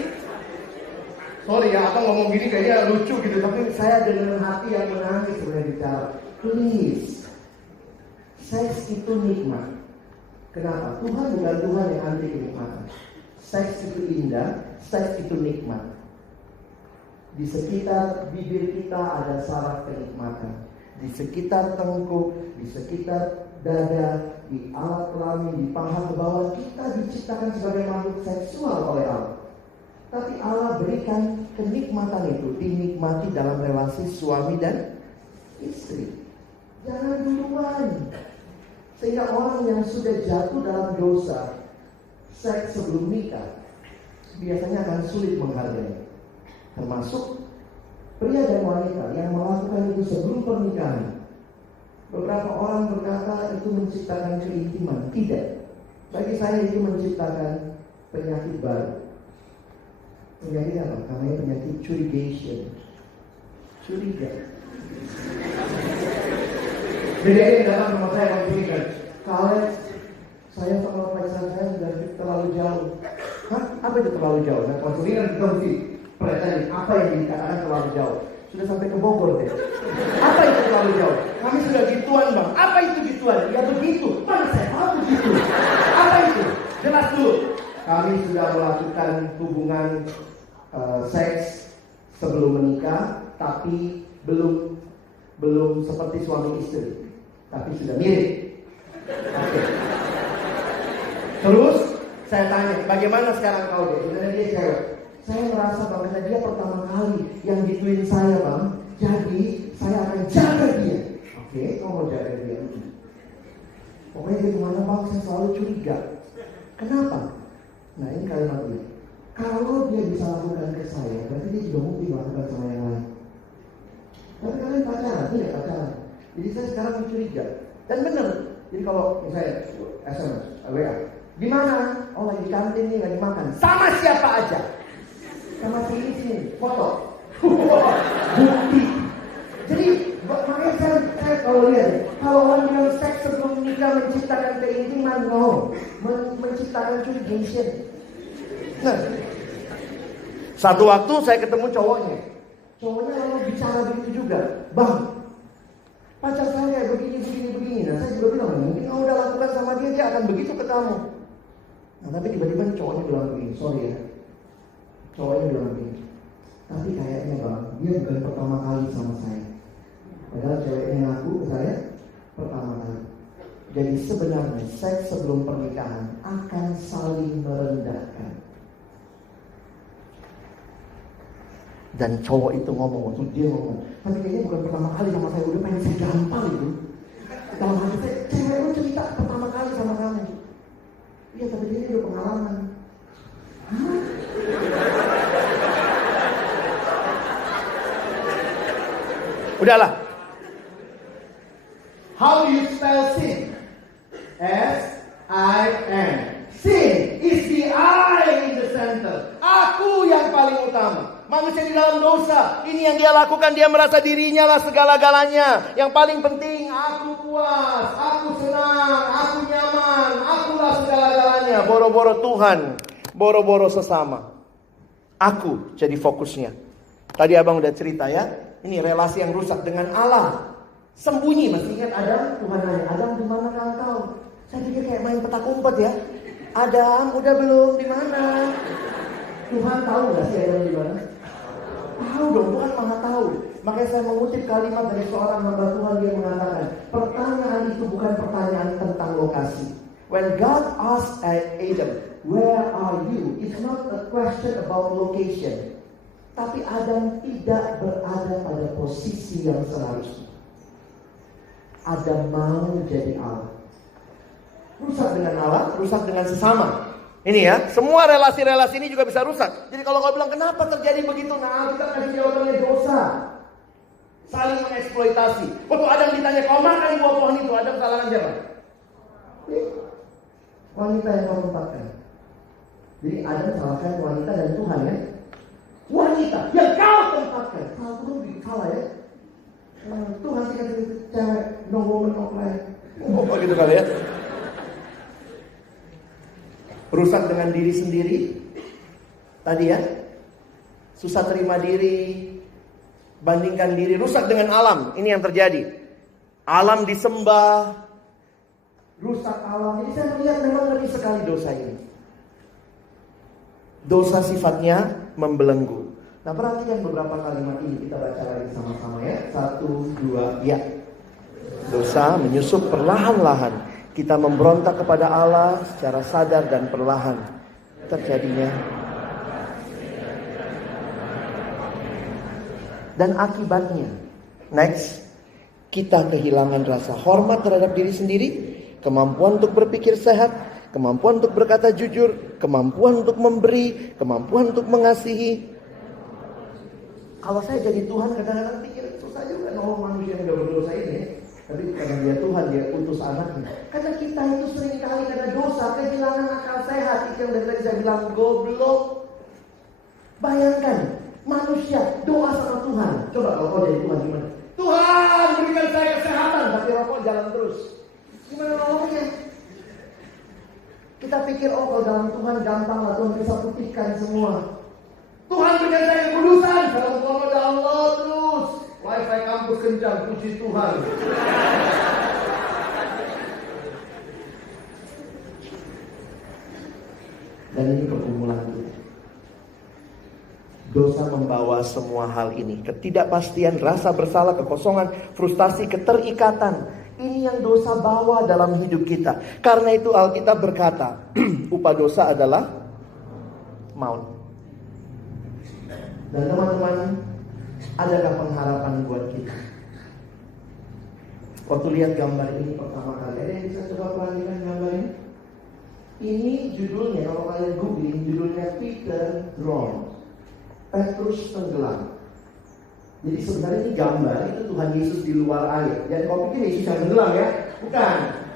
Sorry ya, apa ngomong gini kayaknya lucu gitu. Tapi saya dengan hati yang menangis sebenarnya bicara. Please. Seks itu nikmat. Kenapa? Tuhan bukan Tuhan yang anti kenikmatan. Seks itu indah. Seks itu nikmat. Di sekitar bibir kita ada saraf kenikmatan. Di sekitar tengkuk, di sekitar dada, di alat kelamin, di paha ke bawah, kita diciptakan sebagai makhluk seksual oleh Allah. Tapi Allah berikan kenikmatan itu dinikmati dalam relasi suami dan istri. Jangan duluan. Sehingga orang yang sudah jatuh dalam dosa seks sebelum nikah biasanya akan sulit menghargai. Termasuk pria dan wanita yang melakukan itu sebelum pernikahan. Beberapa orang berkata itu menciptakan keintiman. Tidak. Bagi saya itu menciptakan penyakit baru. Penyakit apa? Namanya penyakit curigation. Curiga. Bedanya dalam rumah saya konflikan. Kalau saya sama pacar saya sudah terlalu jauh. Hah? Apa itu terlalu jauh? Nah, konflikan konflik. Perhatian, apa yang dikatakan terlalu jauh? Sudah sampai ke Bogor deh. Apa itu terlalu jauh? Kami sudah gituan bang. Apa itu gituan? Ya begitu. Mana saya tahu begitu. Apa itu? Jelas dulu. Kami sudah melakukan hubungan seks sebelum menikah, tapi belum seperti suami istri, tapi sudah mirip. Oke. Terus saya tanya, bagaimana sekarang kau deh? Sebenarnya dia cewek. Saya merasa bahwa dia pertama kali yang gituin saya bang. Jadi saya akan jaga dia. Oke, kau mau jaga dia. Pokoknya dia kemana bang, saya selalu curiga. Kenapa? Nah ini kalimatnya. Kalau dia bisa lakukan ke saya, berarti dia juga mungkin melakukan sama yang lain. Tapi kalian pacaran, tidak pacaran. Jadi saya sekarang curiga. Dan benar, Jadi kalau misalnya SMS, WA, di mana? Oh lagi kantin nih, lagi makan. Sama siapa aja? Sama sini, foto. Bukti. Jadi makanya saya kalau lihat, kalau orang bilang seks sebelum nikah menciptakan keintiman, no, menciptakan curigation. Nah, satu waktu saya ketemu cowoknya lalu bicara begitu juga, bang, pacar saya kayak begini. Nah saya juga bilang, mungkin kamu udah lakukan sama dia akan begitu ke kamu. Nah tapi tiba-tiba cowoknya bilang begini, sorry ya, cowoknya bilang begini, tapi kayaknya bang, dia bukan pertama kali sama saya. Padahal ceweknya ngaku ke saya pertama kali. Jadi sebenarnya seks sebelum pernikahan akan saling merendahkan. Dan cowok itu ngomong, waktu dia ngomong, tapi kayaknya bukan pertama kali sama saya, udah pengen saya gampang itu. Dalam hati saya, cewek lu cerita pertama kali sama kamu. Iya tapi dia udah pengalaman. Hah? Udahlah. How do you spell sin? S-I-N. Sin is the I in the center. Aku yang paling utama. Manusia di dalam dosa. Ini yang dia lakukan. Dia merasa dirinya lah segala-galanya. Yang paling penting, aku puas, aku senang, aku nyaman, akulah segala-galanya. Boro-boro Tuhan, boro-boro sesama. Aku jadi fokusnya. Tadi abang udah cerita ya. Ini relasi yang rusak dengan Allah. Sembunyi, masih ingat Adam? Tuhan nanya, Adam di mana kau? Saya pikir kayak main petak umpet ya. Adam, udah belum? Di mana? Tuhan tahu nggak sih Adam di mana? Tahu dong, Tuhan maha tahu. Makanya saya mengutip kalimat dari seorang hamba Tuhan, dia mengatakan, pertanyaan itu bukan pertanyaan tentang lokasi. When God asked Adam, where are you? It's not a question about location. Tapi Adam tidak berada pada posisi yang seharusnya. Adam mau jadi Allah. Rusak dengan Allah, rusak dengan sesama. Ini ya, semua relasi-relasi ini juga bisa rusak. Jadi kalau kau bilang kenapa terjadi begitu, nah kita kasih jawabannya dosa. Saling mengeksploitasi. Waktu Adam ditanya, kau makan buah pohon itu, Adam salahkan siapa? Wanita yang kau tempatkan. Jadi Adam salahkan wanita dan Tuhan ya. Wanita yang kau tempatkan. Kalau belum salah ya. Tuhan sih kasih cewek, no woman, no cry. Oh gitu kali ya. Rusak dengan diri sendiri. Tadi ya, susah terima diri, bandingkan diri, rusak dengan alam. Ini yang terjadi. Alam disembah, rusak alam. Jadi saya melihat memang lebih sekali dosa ini. Dosa sifatnya membelenggu. Nah perhatikan beberapa kalimat ini, kita baca lagi sama-sama ya. 1, 2, ya. Dosa menyusup perlahan-lahan. Kita memberontak kepada Allah secara sadar dan perlahan. Terjadinya. Dan akibatnya, next, kita kehilangan rasa hormat terhadap diri sendiri, kemampuan untuk berpikir sehat, kemampuan untuk berkata jujur, kemampuan untuk memberi, kemampuan untuk mengasihi. Kalau saya jadi Tuhan kadang-kadang pikir susah juga nolong manusia yang gak berdosa ini. Tapi karena dia Tuhan, dia utus anaknya. Karena kita itu sering kali karena dosa kehilangan akal sehat. Itu yang dari tadi saya bilang goblok. Bayangkan manusia doa sama Tuhan. Coba kalau kau jadi Tuhan gimana? Tuhan berikan saya kesehatan, tapi rokok jalan terus. Gimana nolongnya? Kita pikir kalau dalam Tuhan gampang lah, Tuhan bisa putihkan semua. Tuhan berikan saya kekudusan, kalau Tuhan ada Allah terus. Wifi kampus kencang, puji Tuhan. Dan ini pergumulan kita. Dosa membawa semua hal ini. Ketidakpastian, rasa bersalah, kekosongan, frustasi, keterikatan. Ini yang dosa bawa dalam hidup kita. Karena itu Alkitab berkata, upah dosa adalah maut. Dan teman-teman, adakah pengharapan buat kita? Waktu lihat gambar ini pertama kali, ada yang bisa coba perhatikan gambar ini? Ini judulnya, kalau kalian googling, judulnya Peter Drowned. Petrus tenggelam. Jadi sebenarnya ini gambar, itu Tuhan Yesus di luar air. Jangan kau pikir Yesus yang tenggelam ya. Bukan.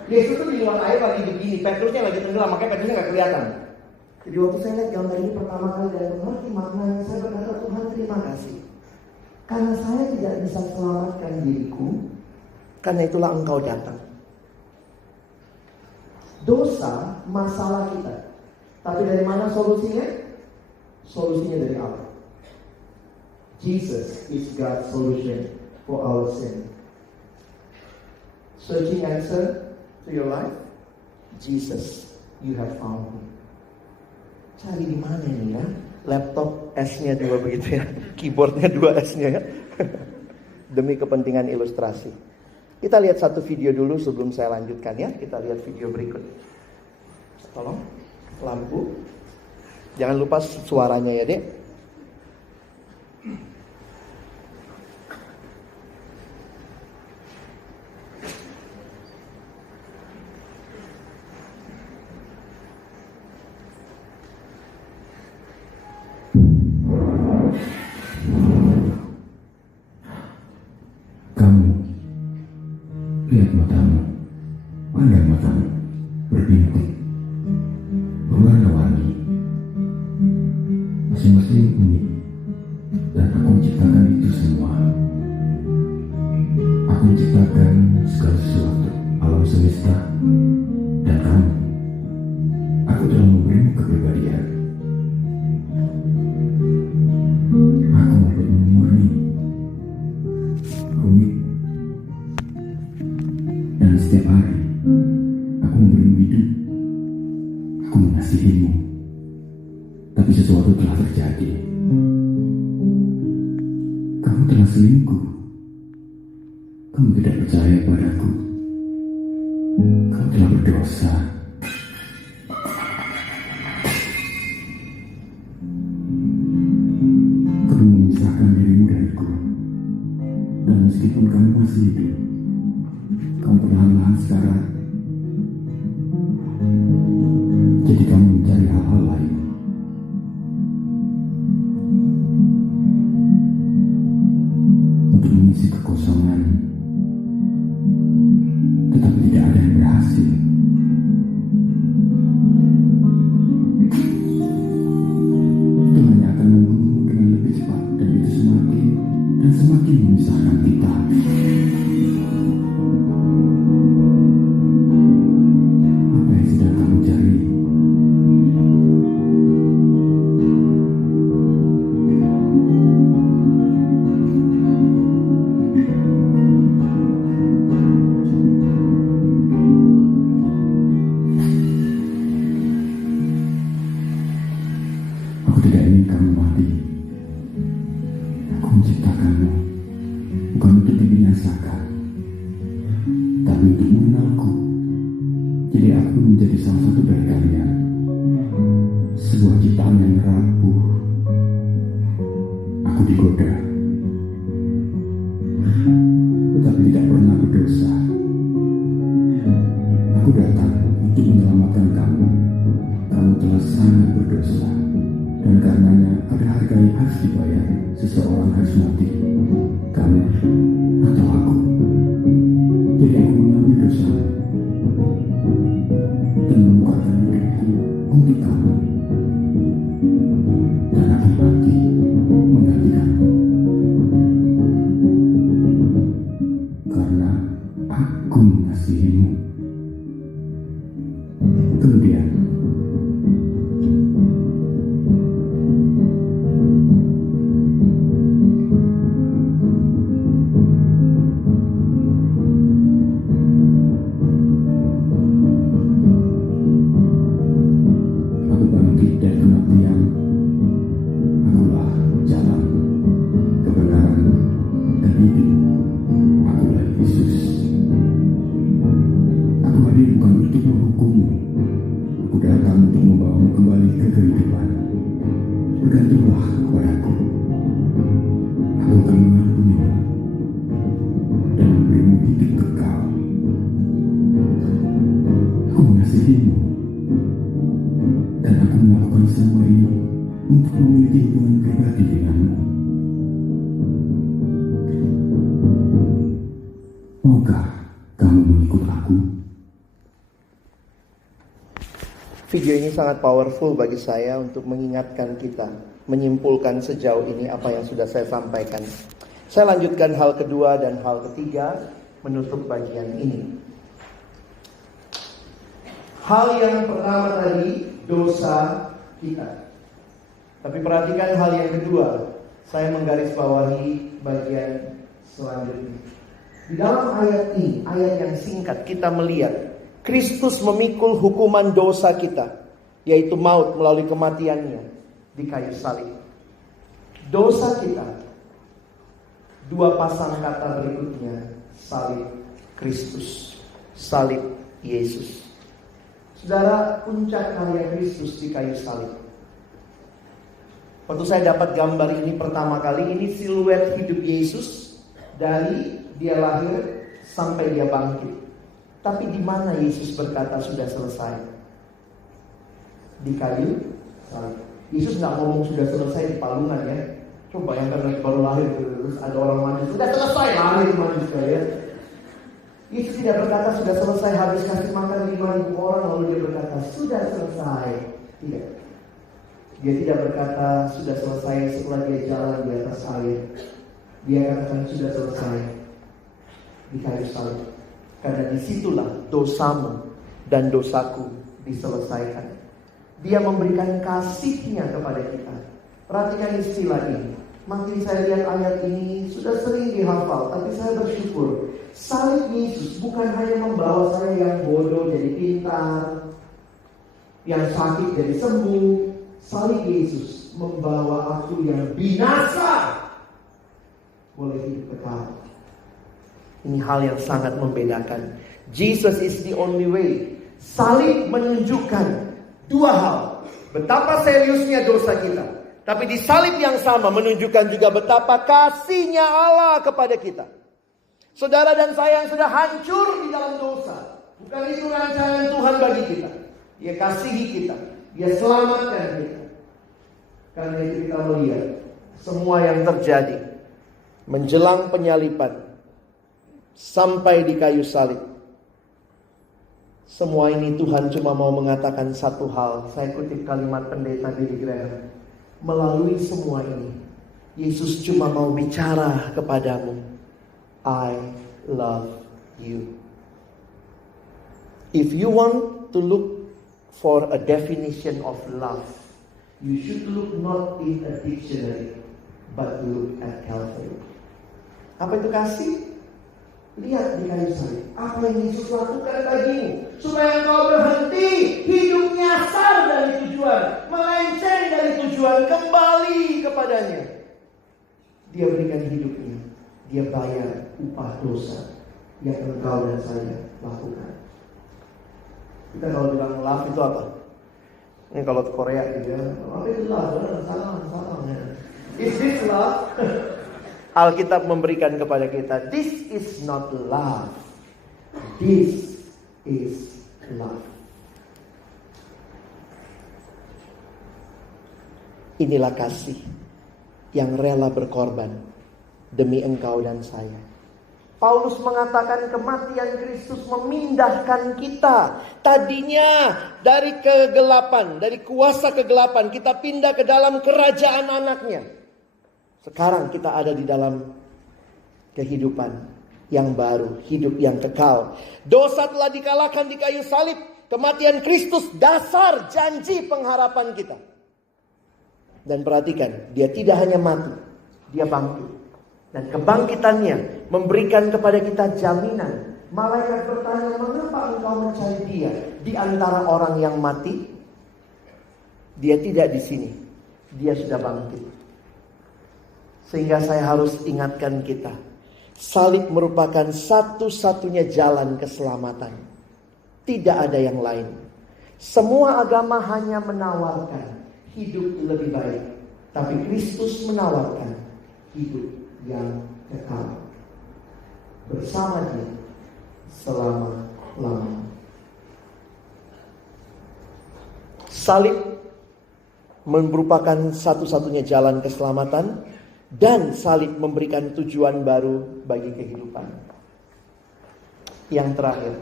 Yesus tuh di luar air lagi begini, Petrusnya lagi tenggelam, makanya Petrusnya nggak kelihatan. Jadi waktu saya lihat gambar ini pertama kali dan mengerti maknanya, saya berkata, Tuhan terima kasih. Karena saya tidak bisa selamatkan diriku, karena itulah Engkau datang. Dosa masalah kita, tapi dari mana solusinya? Solusinya dari Allah. Jesus is God's solution for our sin. Searching answer to your life, Jesus, you have found me. Cari di mana nih ya? Laptop S-nya 2 begitu ya, keyboardnya 2 S-nya ya. Demi kepentingan ilustrasi. Kita lihat satu video dulu sebelum saya lanjutkan ya. Kita lihat video berikut. Tolong, lampu. Jangan lupa suaranya ya, Dek. Lihat matamu, pandang matamu, berbintik, berwarna-warni, masing-masing unik, dan aku menciptakan itu semua. Aku menciptakan segala sesuatu, alam semesta, dan kamu. Aku telah memberimu kepribadian. Aku membuatmu murni, rumit, dan setiap hari aku memberimu hidup. Aku mengasihimu. Tapi sesuatu telah terjadi. Kamu telah selingkuh. Kamu tidak percaya padaku. Kamu telah berdosa. Kamu memisahkan dirimu dariku. Dan meskipun kamu masih hidup, kamu perlahan-lahan sekarang. Jadi kamu mencari hal-hal lain. Untuk mengisi kekosongan. Tetapi tidak ada yang berhasil. Itu hanya akan membunuhmu dengan lebih cepat. Dan itu semakin dan semakin memisahkan kita. Aku tidak ingin kamu mati. Aku menciptakanmu bukan untuk dibinasakan, tapi untuk mengenalku. Jadi aku menjadi salah satu dari kalian. Sebuah ciptaan yang rapuh. Aku digoda, tetapi tidak pernah berdosa. Aku datang untuk menyelamatkan kamu. Kamu telah sangat berdosa. Dan karenanya ada harga yang harus dibayar. Seseorang harus mati, kamu atau aku. Jadi aku mengambil dosa dan menukarkan hidupku untuk kamu. Dan aku mati menggantikanmu. Karena aku mengasihimu. Kemudian bukan untuk menghukummu. Aku datang untuk membawamu kembali ke kehidupan. Bergantunglah kepadaku. Aku akan mengampunimu dan memberimu hidup kekal. Aku mengasihimu dan aku melakukan semua ini untuk memiliki hubungan pribadi denganmu. Maukah kamu mengikut aku? Video ini sangat powerful bagi saya untuk mengingatkan kita, menyimpulkan sejauh ini apa yang sudah saya sampaikan. Saya lanjutkan hal kedua dan hal ketiga menutup bagian ini. Hal yang pertama tadi, dosa kita. Tapi perhatikan hal yang kedua, saya menggarisbawahi bagian selanjutnya. Di dalam ayat ini, ayat yang singkat, kita melihat Kristus memikul hukuman dosa kita, yaitu maut melalui kematiannya di kayu salib. Dosa kita, dua pasang kata berikutnya, salib Kristus, salib Yesus. Saudara, puncak karya Kristus di kayu salib. Waktu saya dapat gambar ini pertama kali, ini siluet hidup Yesus dari dia lahir sampai dia bangkit. Tapi di mana Yesus berkata sudah selesai? Di kayu salib. Yesus nggak ngomong sudah selesai di palungan ya. Coba bayangkan lagi baru lahir terus ada orang maju sudah selesai lahir maju ya. Yesus tidak berkata sudah selesai habis kasih makan 5.000 orang lalu dia berkata sudah selesai. Tidak. Dia tidak berkata sudah selesai setelah dia jalan di atas air. Dia katakan sudah selesai di kayu salib. Karena disitulah dosamu dan dosaku diselesaikan. Dia memberikan kasih-Nya kepada kita. Perhatikan istilah ini. Makin saya lihat ayat ini sudah sering dihafal, tapi saya bersyukur. Salib Yesus bukan hanya membawa saya yang bodoh jadi pintar, yang sakit jadi sembuh. Salib Yesus membawa aku yang binasa boleh hidup kekal. Ini hal yang sangat membedakan. Jesus is the only way. Salib menunjukkan dua hal. Betapa seriusnya dosa kita. Tapi di salib yang sama menunjukkan juga betapa kasihnya Allah kepada kita. Saudara dan saya yang sudah hancur di dalam dosa. Bukan itu rancangan Tuhan bagi kita. Dia kasihi kita. Dia selamatkan kita. Karena itu kita melihat semua yang terjadi menjelang penyaliban sampai di kayu salib. Semua ini Tuhan cuma mau mengatakan satu hal. Saya kutip kalimat pendeta Billy Graham. Melalui semua ini, Yesus cuma mau bicara kepadamu. I love you. If you want to look for a definition of love, you should look not in a dictionary, but look at Calvary. Apa itu kasih? Lihat di kayu salib. Apa yang Yesus lakukan bagimu? Supaya engkau berhenti hidup nyasar dari tujuan, melenceng dari tujuan, kembali kepadanya. Dia berikan hidupnya. Dia bayar upah dosa yang engkau dan saya lakukan. Kita kalau bilang love itu apa? Ini kalau di Korea gitu ya. Apa itu love? Salah. Is this love? Alkitab memberikan kepada kita, this is not love. This is love. Inilah kasih yang rela berkorban demi engkau dan saya. Paulus mengatakan kematian Kristus memindahkan kita. Tadinya dari kegelapan, dari kuasa kegelapan, kita pindah ke dalam kerajaan anaknya. Sekarang kita ada di dalam kehidupan yang baru, hidup yang kekal. Dosa telah dikalahkan di kayu salib. Kematian Kristus dasar janji pengharapan kita. Dan perhatikan, dia tidak hanya mati, dia bangkit. Dan kebangkitannya memberikan kepada kita jaminan. Malaikat bertanya, mengapa engkau mencari dia di antara orang yang mati? Dia tidak di sini, dia sudah bangkit. Sehingga saya harus ingatkan kita, salib merupakan satu-satunya jalan keselamatan. Tidak ada yang lain. Semua agama hanya menawarkan hidup lebih baik. Tapi Kristus menawarkan hidup yang kekal. Bersama Dia selama-lamanya. Salib merupakan satu-satunya jalan keselamatan. Dan salib memberikan tujuan baru bagi kehidupan. Yang terakhir,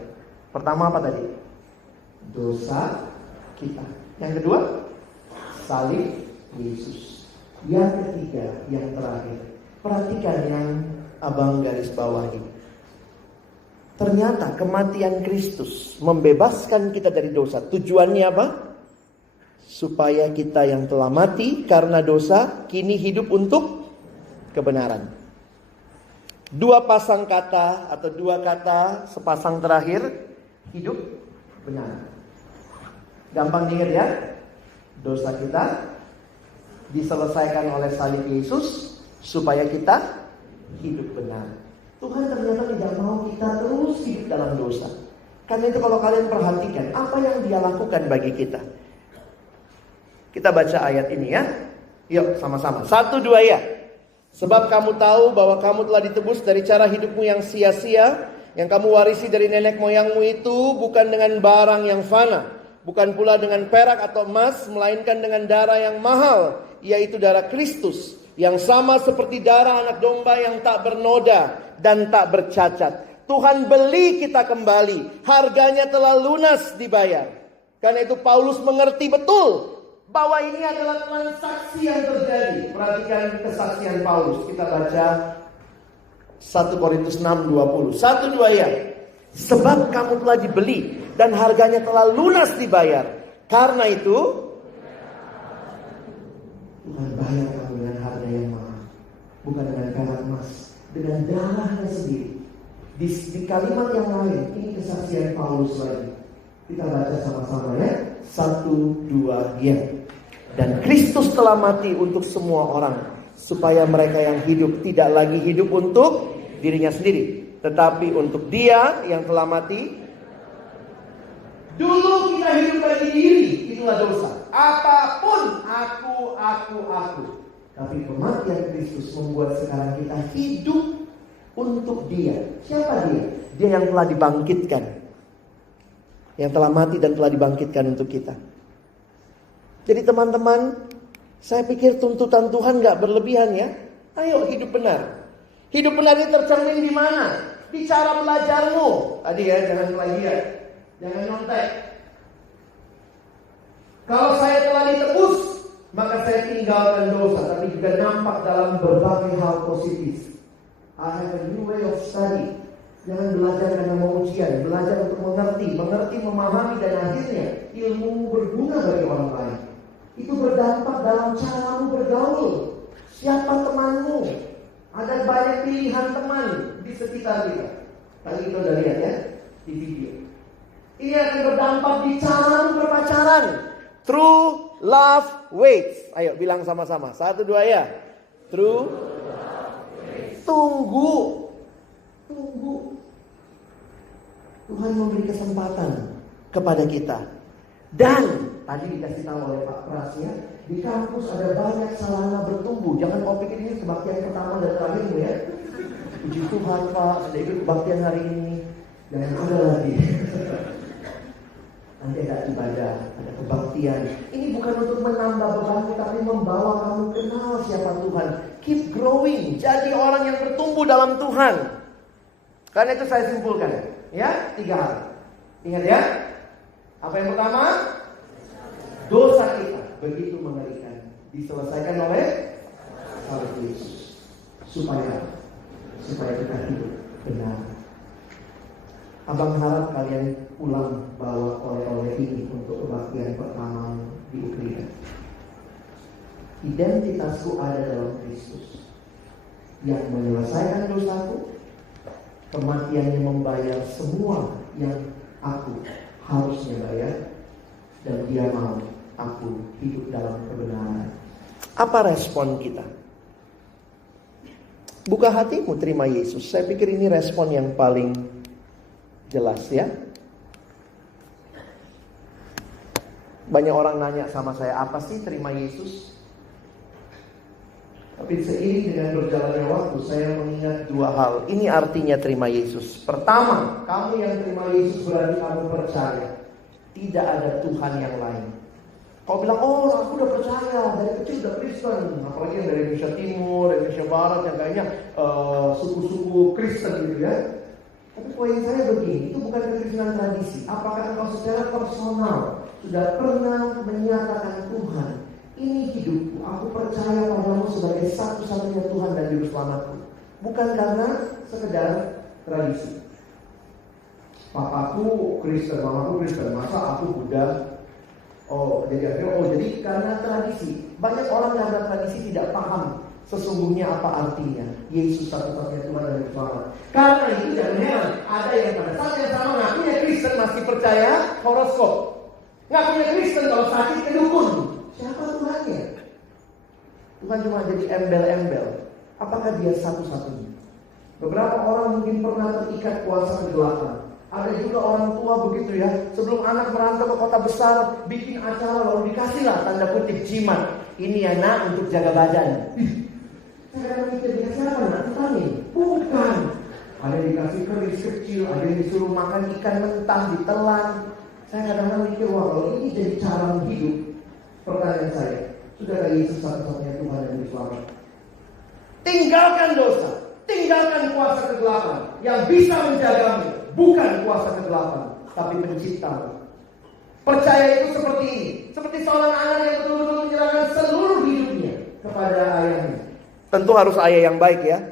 pertama apa tadi? Dosa kita. Yang kedua, salib Yesus. Yang ketiga, yang terakhir, perhatikan yang abang garis bawahi. Ternyata kematian Kristus membebaskan kita dari dosa. Tujuannya apa? Supaya kita yang telah mati karena dosa kini hidup untuk kebenaran. Dua pasang kata atau dua kata sepasang terakhir, hidup benar. Gampang diingat ya. Dosa kita diselesaikan oleh salib Yesus supaya kita hidup benar. Tuhan ternyata tidak mau kita terus hidup dalam dosa. Karena itu kalau kalian perhatikan apa yang Dia lakukan bagi kita. Kita baca ayat ini ya. Yuk sama-sama. 1, 2 ya. Sebab kamu tahu bahwa kamu telah ditebus dari cara hidupmu yang sia-sia, yang kamu warisi dari nenek moyangmu itu, bukan dengan barang yang fana, bukan pula dengan perak atau emas, melainkan dengan darah yang mahal, yaitu darah Kristus, yang sama seperti darah anak domba yang tak bernoda dan tak bercacat. Tuhan beli kita kembali, harganya telah lunas dibayar. Karena itu Paulus mengerti betul bahwa ini adalah transaksi yang terjadi. Perhatikan kesaksian Paulus. Kita baca 1 Korintus 6:20. 1, 2 ya. Sebab kamu telah dibeli dan harganya telah lunas dibayar. Karena itu Tuhan bayar kamu dengan harga yang mahal, bukan dengan perak emas, dengan darahnya sendiri. Di kalimat yang lain, ini kesaksian Paulus lagi. Kita baca sama-sama ya. 1, 2 ya. Dan Kristus telah mati untuk semua orang, supaya mereka yang hidup tidak lagi hidup untuk dirinya sendiri, tetapi untuk Dia yang telah mati. Dulu kita hidup bagi diri, itulah dosa. Apapun aku. Tapi kematian Kristus membuat sekarang kita hidup untuk Dia. Siapa Dia? Dia yang telah dibangkitkan, yang telah mati dan telah dibangkitkan untuk kita. Jadi teman-teman, saya pikir tuntutan Tuhan gak berlebihan ya. Ayo hidup benar. Hidup benar ini tercermin di mana? Di cara belajarmu. Tadi ya, jangan plagiat, jangan nyontek. Kalau saya telah ditebus, maka saya tinggalkan dosa, tapi juga nampak dalam berbagai hal positif. I have a new way of study. Jangan belajar karena mau ujian, belajar untuk mengerti, memahami, dan akhirnya ilmu berguna bagi orang lain. Itu berdampak dalam caramu bergaul. Siapa temanmu? Ada banyak pilihan teman di sekitar kita. Tadi kita udah lihat ya di video. Ini akan berdampak di caramu berpacaran. True love waits. Ayo bilang sama-sama. 1, 2 ya. True. Tunggu. Tuhan memberi kesempatan kepada kita. Dan tadi dikasih tahu oleh Pak Pras ya, di kampus ada banyak sarana bertumbuh. Jangan kau pikir ini kebaktian pertama dan terakhir ya. Puji Tuhan Pak, sudah ikut kebaktian hari ini. Jangan ada lagi. Nanti ada ibadah, ada kebaktian. Ini bukan untuk menambah bebanmu, tapi membawa kamu kenal siapa Tuhan. Keep growing, jadi orang yang bertumbuh dalam Tuhan. Karena itu saya simpulkan ya, 3 hal. Ingat ya. Apa yang pertama? Dosa kita begitu mengerikan, diselesaikan oleh salib Yesus. Supaya kita hidup benar. Abang harap kalian pulang bawa oleh-oleh ini untuk kebaktian pertama di Ukraina. Identitasku ada dalam Kristus yang menyelesaikan dosaku. Kematiannya membayar semua yang aku harusnya bayar, dan Dia mau aku hidup dalam kebenaran. Apa respon kita? Buka hatimu, terima Yesus. Saya pikir ini respon yang paling jelas ya. Banyak orang nanya sama saya, apa sih terima Yesus? Tapi seiring dengan berjalannya waktu, saya mengingat 2 hal. Ini artinya terima Yesus. Pertama, kamu yang terima Yesus berarti kamu percaya tidak ada Tuhan yang lain. Kau bilang, oh aku udah percaya, dari kecil udah Kristen. Apalagi yang dari Indonesia Timur, Indonesia Barat, yang kayaknya suku-suku Kristen gitu ya. Tapi poin saya begini, itu bukan kekristenan tradisi. Apakah engkau secara personal sudah pernah menyatakan Tuhan, ini hidupku, aku percaya padamu sebagai satu-satunya Tuhan dan Juru Selamatku. Bukan karena sekedar tradisi. Papaku Kristen, mamaku Kristen, masa aku Buddha? Jadi karena tradisi. Banyak orang karena tradisi tidak paham sesungguhnya apa artinya Yesus satu-satunya Tuhan dan Juru Selamat. Karena itu jangan heran, ada yang pada saat yang sama ngakunya Kristen masih percaya horoskop. Ngakunya Kristen kalau sakit ke dukun. Siapa Tuhannya? Tuhan cuma jadi embel-embel. Apakah dia satu-satunya? Beberapa orang mungkin pernah terikat kuasa kegelapan. Ada juga orang tua begitu ya, sebelum anak merantau ke kota besar, bikin acara lalu dikasihlah tanda kutip jimat. Ini ya nak untuk jaga badan. Saya kadang mikir, dikasih apa nak? Vitamin? Bukan. Ada yang dikasih keris kecil, ada yang disuruh makan ikan mentah ditelan. Saya kadang-kadang mikir, wah kalau ini jadi cara hidup. Pertanyaan saya, sudahkah Yesus satu-satunya Tuhan yang diselamat? Tinggalkan dosa, tinggalkan kuasa kegelapan yang bisa menjagamu. Bukan kuasa kegelapan, tapi penciptamu. Percaya itu seperti ini. Seperti seorang anak yang betul-betul menyerahkan seluruh hidupnya kepada ayahnya. Tentu harus ayah yang baik ya.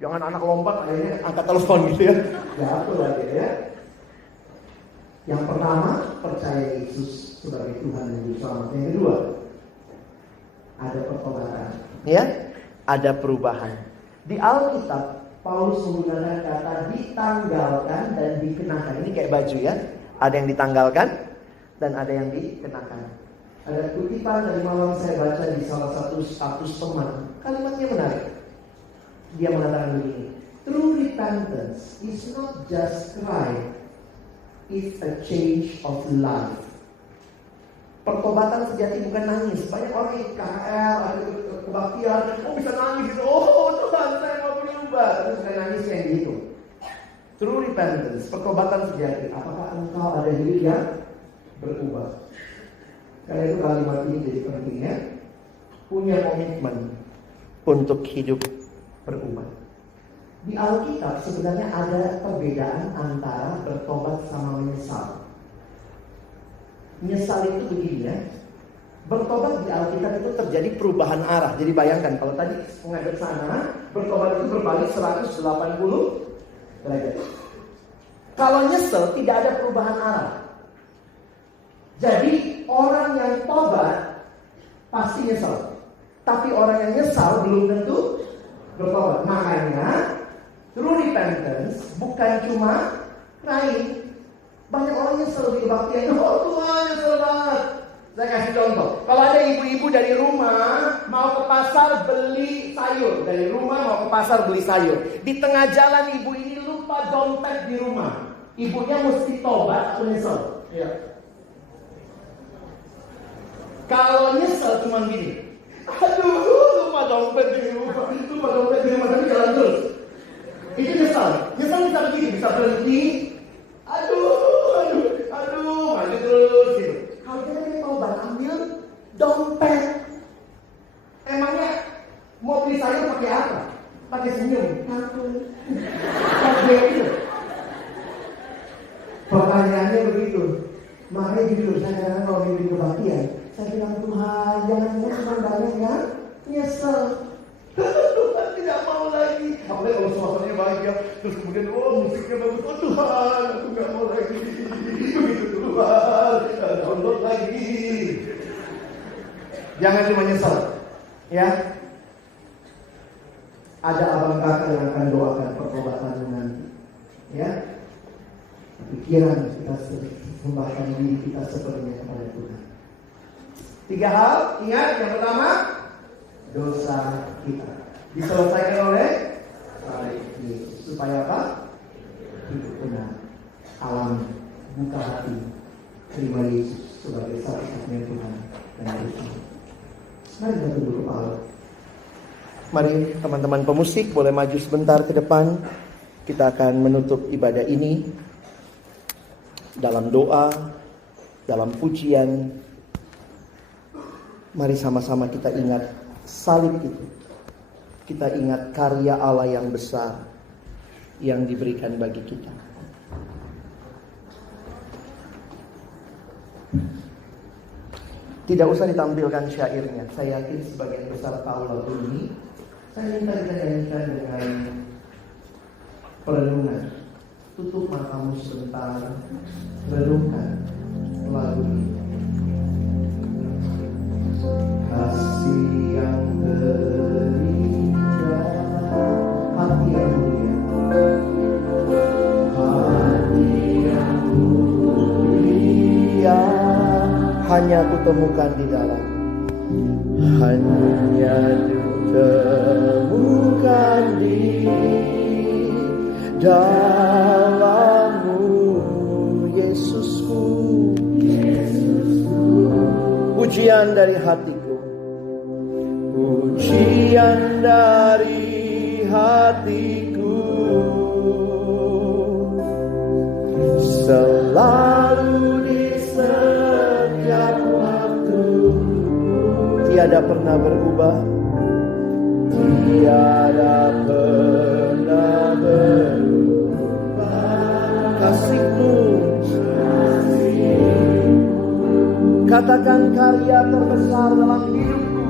Jangan anak lompat, ayahnya angkat telepon gitu ya. Jatuh lagi ya. Yang pertama, percaya Yesus sebagai Tuhan dan Juru Selamat. Yang kedua, ada pertobatan. Ya, ada perubahan. Di Alkitab Paulus menggunakan kata ditanggalkan dan dikenakan. Ini kayak baju ya. Ada yang ditanggalkan dan ada yang dikenakan. Ada kutipan dari malam saya baca di salah satu status teman. Kalimatnya menarik. Dia mengatakan begini. True repentance is not just cry. It's a change of life. Pertobatan sejati bukan nangis. Banyak orang yang KL, ada kebaktian, bisa nangis gitu. Oh Tuhan, saya mau berubah. Terus bukan nangis yang gitu. True repentance, pertobatan sejati. Apakah engkau ada hidup yang berubah? Karena itu kalimat ini jadi penting ya. Punya komitmen untuk hidup berubah. Di Alkitab sebenarnya ada perbedaan antara bertobat sama menyesal. Menyesal itu begini ya. Bertobat di Alkitab itu terjadi perubahan arah. Jadi bayangkan kalau tadi menghadap sana, bertobat itu berbalik 180 derajat. Kalau nyesel tidak ada perubahan arah. Jadi orang yang tobat pasti nyesel. Tapi orang yang nyesal belum tentu bertobat. Makanya true repentance bukan cuma crying. Banyak orang nyesel di kebaktian. Oh Tuhan, nyesel banget. Saya kasih contoh. Kalau ada ibu-ibu dari rumah mau ke pasar beli sayur. Dari rumah mau ke pasar beli sayur. Di tengah jalan ibu ini lupa dompet di rumah. Ibunya mesti tobat atau nyesel? Iya. Kalau nyesel cuma gini. Aduh, lupa dompet di rumah. Lupa dompet di rumah, tapi jalan terus. Itu nyesel. Nyesel bisa begini, bisa berhenti. Aduh, maju terus gitu. Kalau kita ini tobat, ambil dompet. Emangnya mau beli sayur pakai apa? Pakai senyum. Pakai itu. Pertanyaannya begitu. Makanya jujur saya kadang kalau mimpi kebaktian, saya bilang Tuhan, jangan cuma banyak yang nyesel. Tuhan tidak mau lagi. Apalagi kalau suasananya baik ya, terus kemudian musiknya bagus. Oh Tuhan, aku nggak mau lagi. Begitu Tuhan, download lagi. Jangan cuma nyesel, ya. Ada abang kakak yang akan doakan pertobatan nanti, ya. Pikiran kita sembahkan diri kita sepenuhnya kepada Tuhan. 3 hal, ingat yang pertama, dosa kita diselesaikan oleh salib Yesus. Supaya apa? Hidup benar, alami, buka hati, terima Yesus sebagai satu-satunya Tuhan dan Yesus. Mari kita tunduk kepala. Mari teman-teman pemusik boleh maju sebentar ke depan. Kita akan menutup ibadah ini dalam doa, dalam pujian. Mari sama-sama kita ingat salib itu. Kita ingat karya Allah yang besar. yang diberikan bagi kita. Tidak usah ditampilkan syairnya. Saya yakin sebagian besar tahu lagu ini. Saya minta kita nyanyikan dengan perenungan. Tutup matamu sebentar, renungkan lagu ini. Kasih yang terindah, hati yang mulia, hati yang mulia, hanya kutemukan di dalam, hanya kutemukan di dalam-Mu, Yesusku. Pujian dari hatiku, pujian dari hatiku, selalu di setiap waktu, tiada pernah berubah, tiada pernah berubah. Kasih-Mu, katakan karya terbesar dalam hidupku,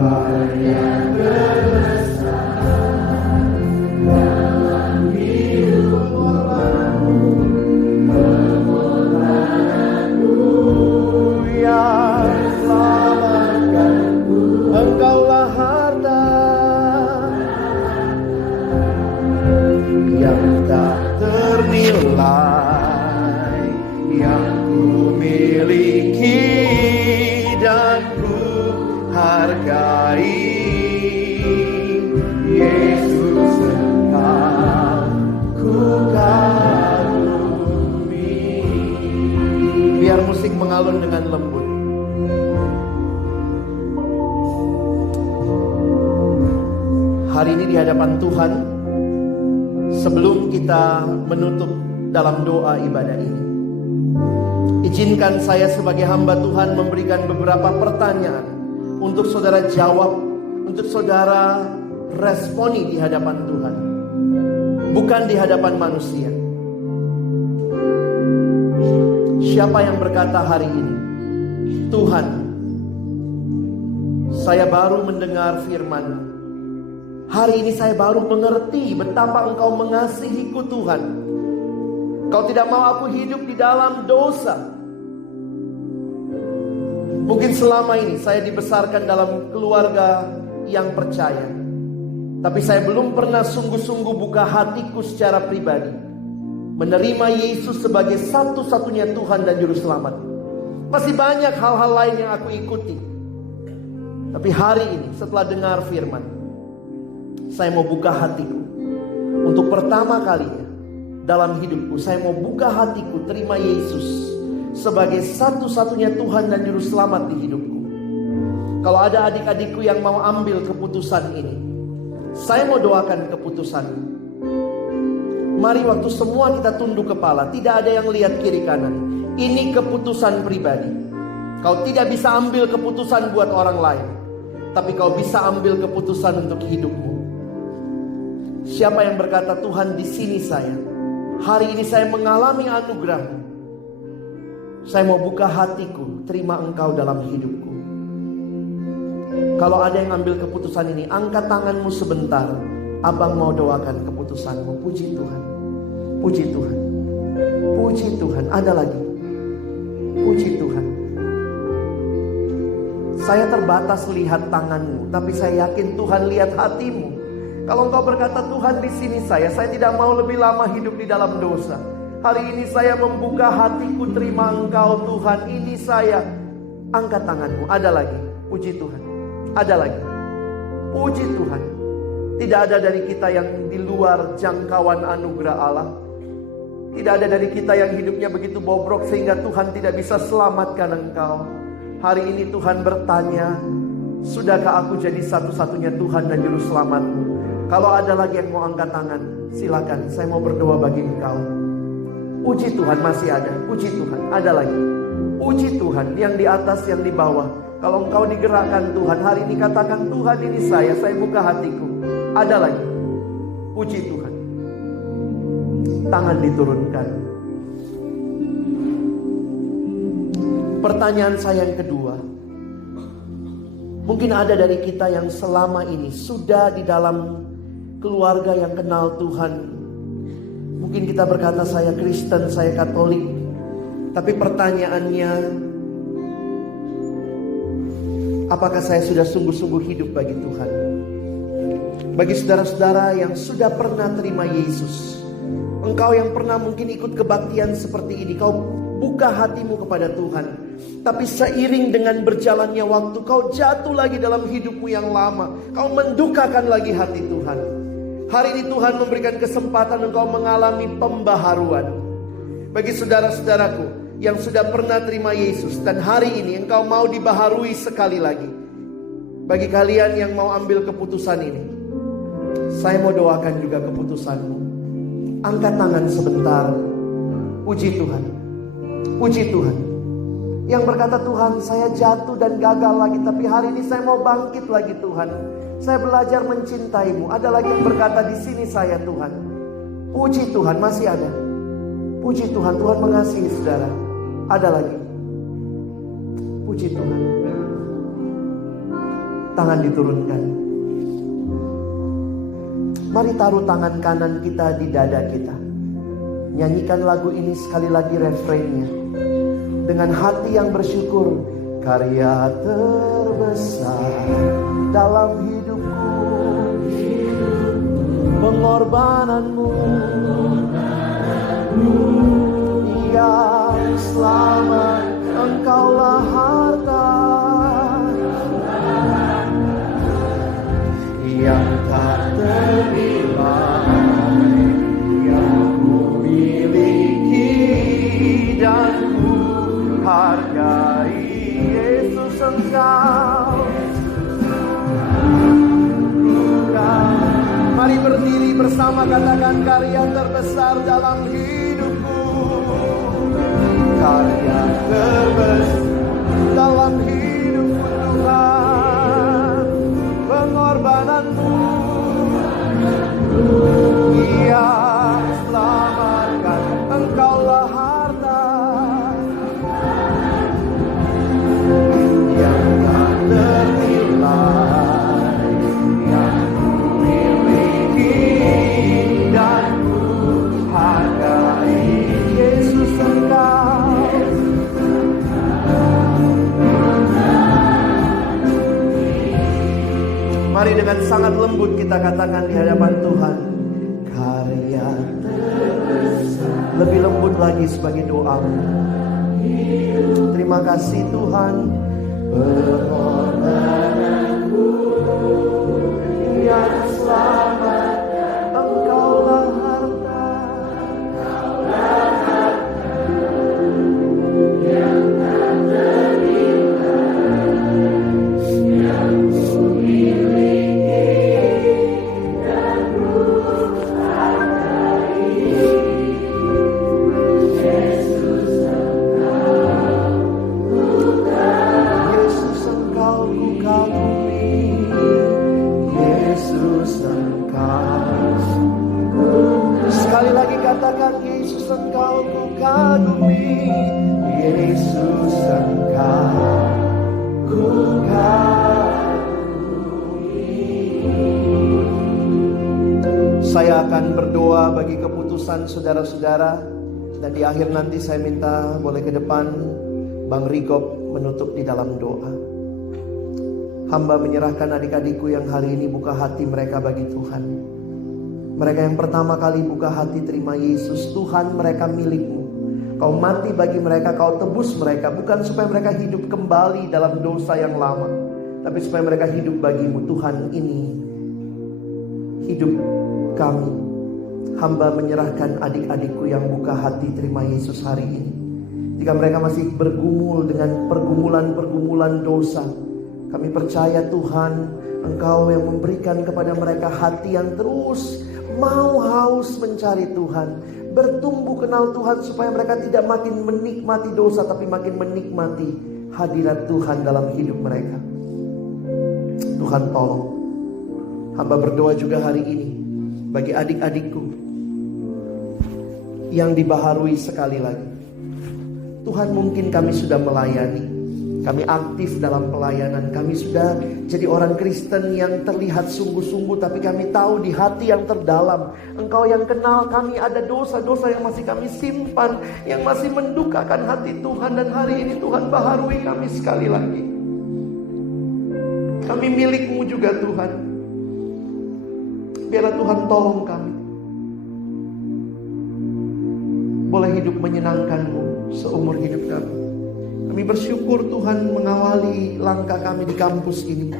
karya terbesar dalam hidupku, pengorbananmu yang selamatkanku. Engkaulah harta yang tak ternilai, yang ku miliki dan ku hargai. Yesus, Engkau ku kagumi. Biar musik mengalun dengan lembut. Hari ini di hadapan Tuhan, sebelum kita menutup dalam doa ibadah ini, izinkan saya sebagai hamba Tuhan memberikan beberapa pertanyaan untuk saudara jawab, untuk saudara responi di hadapan Tuhan, bukan di hadapan manusia. Siapa yang berkata hari ini, Tuhan, saya baru mendengar firman-Mu. Hari ini saya baru mengerti betapa Engkau mengasihiku, Tuhan. Kau tidak mau aku hidup di dalam dosa. Mungkin selama ini saya dibesarkan dalam keluarga yang percaya, tapi saya belum pernah sungguh-sungguh buka hatiku secara pribadi, menerima Yesus sebagai satu-satunya Tuhan dan Juru Selamat. Masih banyak hal-hal lain yang aku ikuti. Tapi hari ini setelah dengar firman, saya mau buka hatiku. Untuk pertama kalinya dalam hidupku, saya mau buka hatiku, terima Yesus sebagai satu-satunya Tuhan dan Juru Selamat di hidupku. Kalau ada adik-adikku yang mau ambil keputusan ini, saya mau doakan keputusanmu. Mari waktu semua kita tunduk kepala, tidak ada yang lihat kiri kanan. Ini keputusan pribadi. Kau tidak bisa ambil keputusan buat orang lain, tapi kau bisa ambil keputusan untuk hidupmu. Siapa yang berkata, Tuhan, di sini saya, hari ini saya mengalami anugerah-Mu. Saya mau buka hatiku, terima Engkau dalam hidupku. Kalau ada yang ambil keputusan ini, angkat tanganmu sebentar. Abang mau doakan keputusanmu. Puji Tuhan, puji Tuhan, puji Tuhan. Ada lagi, puji Tuhan. Saya terbatas lihat tanganmu, tapi saya yakin Tuhan lihat hatimu. Kalau engkau berkata, Tuhan, di sini saya tidak mau lebih lama hidup di dalam dosa. Hari ini saya membuka hatiku, terima Engkau, Tuhan. Ini saya. Angkat tanganmu. Ada lagi. Puji Tuhan. Ada lagi. Puji Tuhan. Tidak ada dari kita yang di luar jangkauan anugerah Allah. Tidak ada dari kita yang hidupnya begitu bobrok sehingga Tuhan tidak bisa selamatkan engkau. Hari ini Tuhan bertanya, sudahkah aku jadi satu-satunya Tuhan dan Juru Selamatmu? Kalau ada lagi yang mau angkat tangan, silakan. Saya mau berdoa bagi engkau. Puji Tuhan, masih ada. Puji Tuhan, ada lagi. Puji Tuhan, yang di atas, yang di bawah. Kalau engkau digerakkan Tuhan, hari ini katakan, Tuhan, ini saya buka hatiku. Ada lagi. Puji Tuhan. Tangan diturunkan. Pertanyaan saya yang kedua. Mungkin ada dari kita yang selama ini sudah di dalam keluarga yang kenal Tuhan. Mungkin kita berkata saya Kristen, saya Katolik. Tapi pertanyaannya, apakah saya sudah sungguh-sungguh hidup bagi Tuhan? Bagi saudara-saudara yang sudah pernah terima Yesus, engkau yang pernah mungkin ikut kebaktian seperti ini, kau buka hatimu kepada Tuhan. Tapi seiring dengan berjalannya waktu, kau jatuh lagi dalam hidupmu yang lama. Kau mendukakan lagi hati Tuhan. Hari ini Tuhan memberikan kesempatan engkau mengalami pembaharuan. Bagi saudara-saudaraku yang sudah pernah terima Yesus, dan hari ini engkau mau dibaharui sekali lagi. Bagi kalian yang mau ambil keputusan ini, saya mau doakan juga keputusanmu. Angkat tangan sebentar. Puji Tuhan. Puji Tuhan. Yang berkata, Tuhan saya jatuh dan gagal lagi, tapi hari ini saya mau bangkit lagi Tuhan. Saya belajar mencintaimu. Ada lagi yang berkata, di sini saya Tuhan. Puji Tuhan, masih ada. Puji Tuhan, Tuhan mengasihi saudara. Ada lagi. Puji Tuhan. Tangan diturunkan. Mari taruh tangan kanan kita di dada kita. Nyanyikan lagu ini sekali lagi refrainnya. Dengan hati yang bersyukur. Karya terbesar dalam hidupku, pengorbananmu yang selamat, engkaulah harta yang tak ternilai yang ku miliki dan ku hargai. Yesus engkau. Mari berdiri bersama, katakan karya terbesar dalam hidupku. Karya terbesar dalam hidupku Tuhan, pengorbananmu yang selamatkan, engkaulah harta yang tak ternilai yang ku miliki dan ku hargai. Yesus engkau. Mari dengan sangat lembut kita katakan di hadapan Tuhan, karya terbesar. Lebih lembut lagi sebagai doamu. Terima kasih Tuhan. Pengorbananmu yang selamat, engkaulah harta yang tak ternilai yang ku miliki dan ku hargai. Yesus engkau ku kagumi. Yesus engkau. Sekali lagi katakan, Yesus engkau ku kagumi. Yesus engkau ku kagumi. Saya akan berdoa bagi keputusan saudara-saudara, dan di akhir nanti saya minta boleh ke depan Bang Rigop menutup di dalam doa. Hamba menyerahkan adik-adikku yang hari ini buka hati mereka bagi Tuhan. Mereka yang pertama kali buka hati terima Yesus. Tuhan, mereka milikmu. Kau mati bagi mereka, kau tebus mereka. Bukan supaya mereka hidup kembali dalam dosa yang lama, tapi supaya mereka hidup bagimu. Tuhan, ini hidup kami. Hamba menyerahkan adik-adikku yang buka hati terima Yesus hari ini. Jika mereka masih bergumul dengan pergumulan-pergumulan dosa, kami percaya Tuhan, Engkau yang memberikan kepada mereka hati yang terus mau haus mencari Tuhan, bertumbuh kenal Tuhan, supaya mereka tidak makin menikmati dosa, tapi makin menikmati hadirat Tuhan dalam hidup mereka. Tuhan tolong. Hamba berdoa juga hari ini bagi adik-adikku yang dibaharui sekali lagi. Tuhan, mungkin kami sudah melayani, kami aktif dalam pelayanan, kami sudah jadi orang Kristen yang terlihat sungguh-sungguh, tapi kami tahu di hati yang terdalam, Engkau yang kenal kami, ada dosa-dosa yang masih kami simpan, yang masih mendukakan hati Tuhan. Dan hari ini Tuhan, baharui kami sekali lagi. Kami milik-Mu juga Tuhan. Biarlah Tuhan tolong kami boleh hidup menyenangkan-Mu seumur hidup kami. Kami bersyukur Tuhan mengawali langkah kami di kampus ini.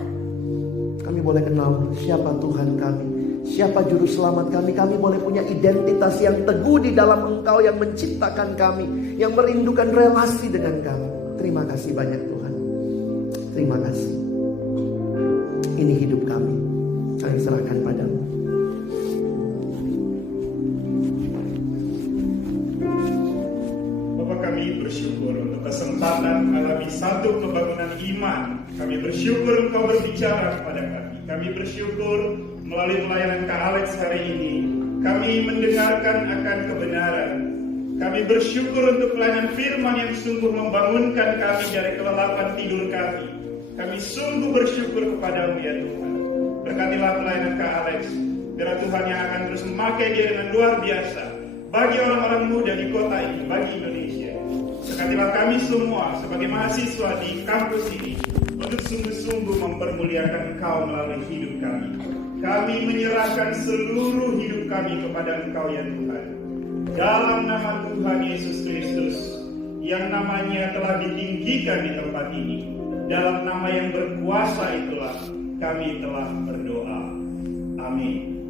Kami boleh kenal siapa Tuhan kami, siapa juru selamat kami. Kami boleh punya identitas yang teguh di dalam Engkau yang menciptakan kami, yang merindukan relasi dengan kami. Terima kasih banyak Tuhan. Terima kasih. Ini hidup kami. Kami serahkan padamu. Kami bersyukur untuk kesempatan mengalami satu kebangunan iman. Kami bersyukur Engkau berbicara kepada kami. Kami bersyukur melalui pelayanan Kak Alex hari ini, kami mendengarkan akan kebenaran. Kami bersyukur untuk pelayanan firman yang sungguh membangunkan kami dari kelelapan tidur kami. Kami sungguh bersyukur kepada-Mu ya Tuhan. Berkatilah pelayanan Kak Alex, biar Tuhan yang akan terus memakai dia dengan luar biasa bagi orang-orang muda di kota ini, bagi Indonesia. Berkatilah kami semua sebagai mahasiswa di kampus ini untuk sungguh-sungguh mempermuliakan Engkau melalui hidup kami. Kami menyerahkan seluruh hidup kami kepada Engkau ya Tuhan. Dalam nama Tuhan Yesus Kristus, yang namanya telah ditinggikan di tempat ini, dalam nama yang berkuasa itulah kami telah berdoa. Amin.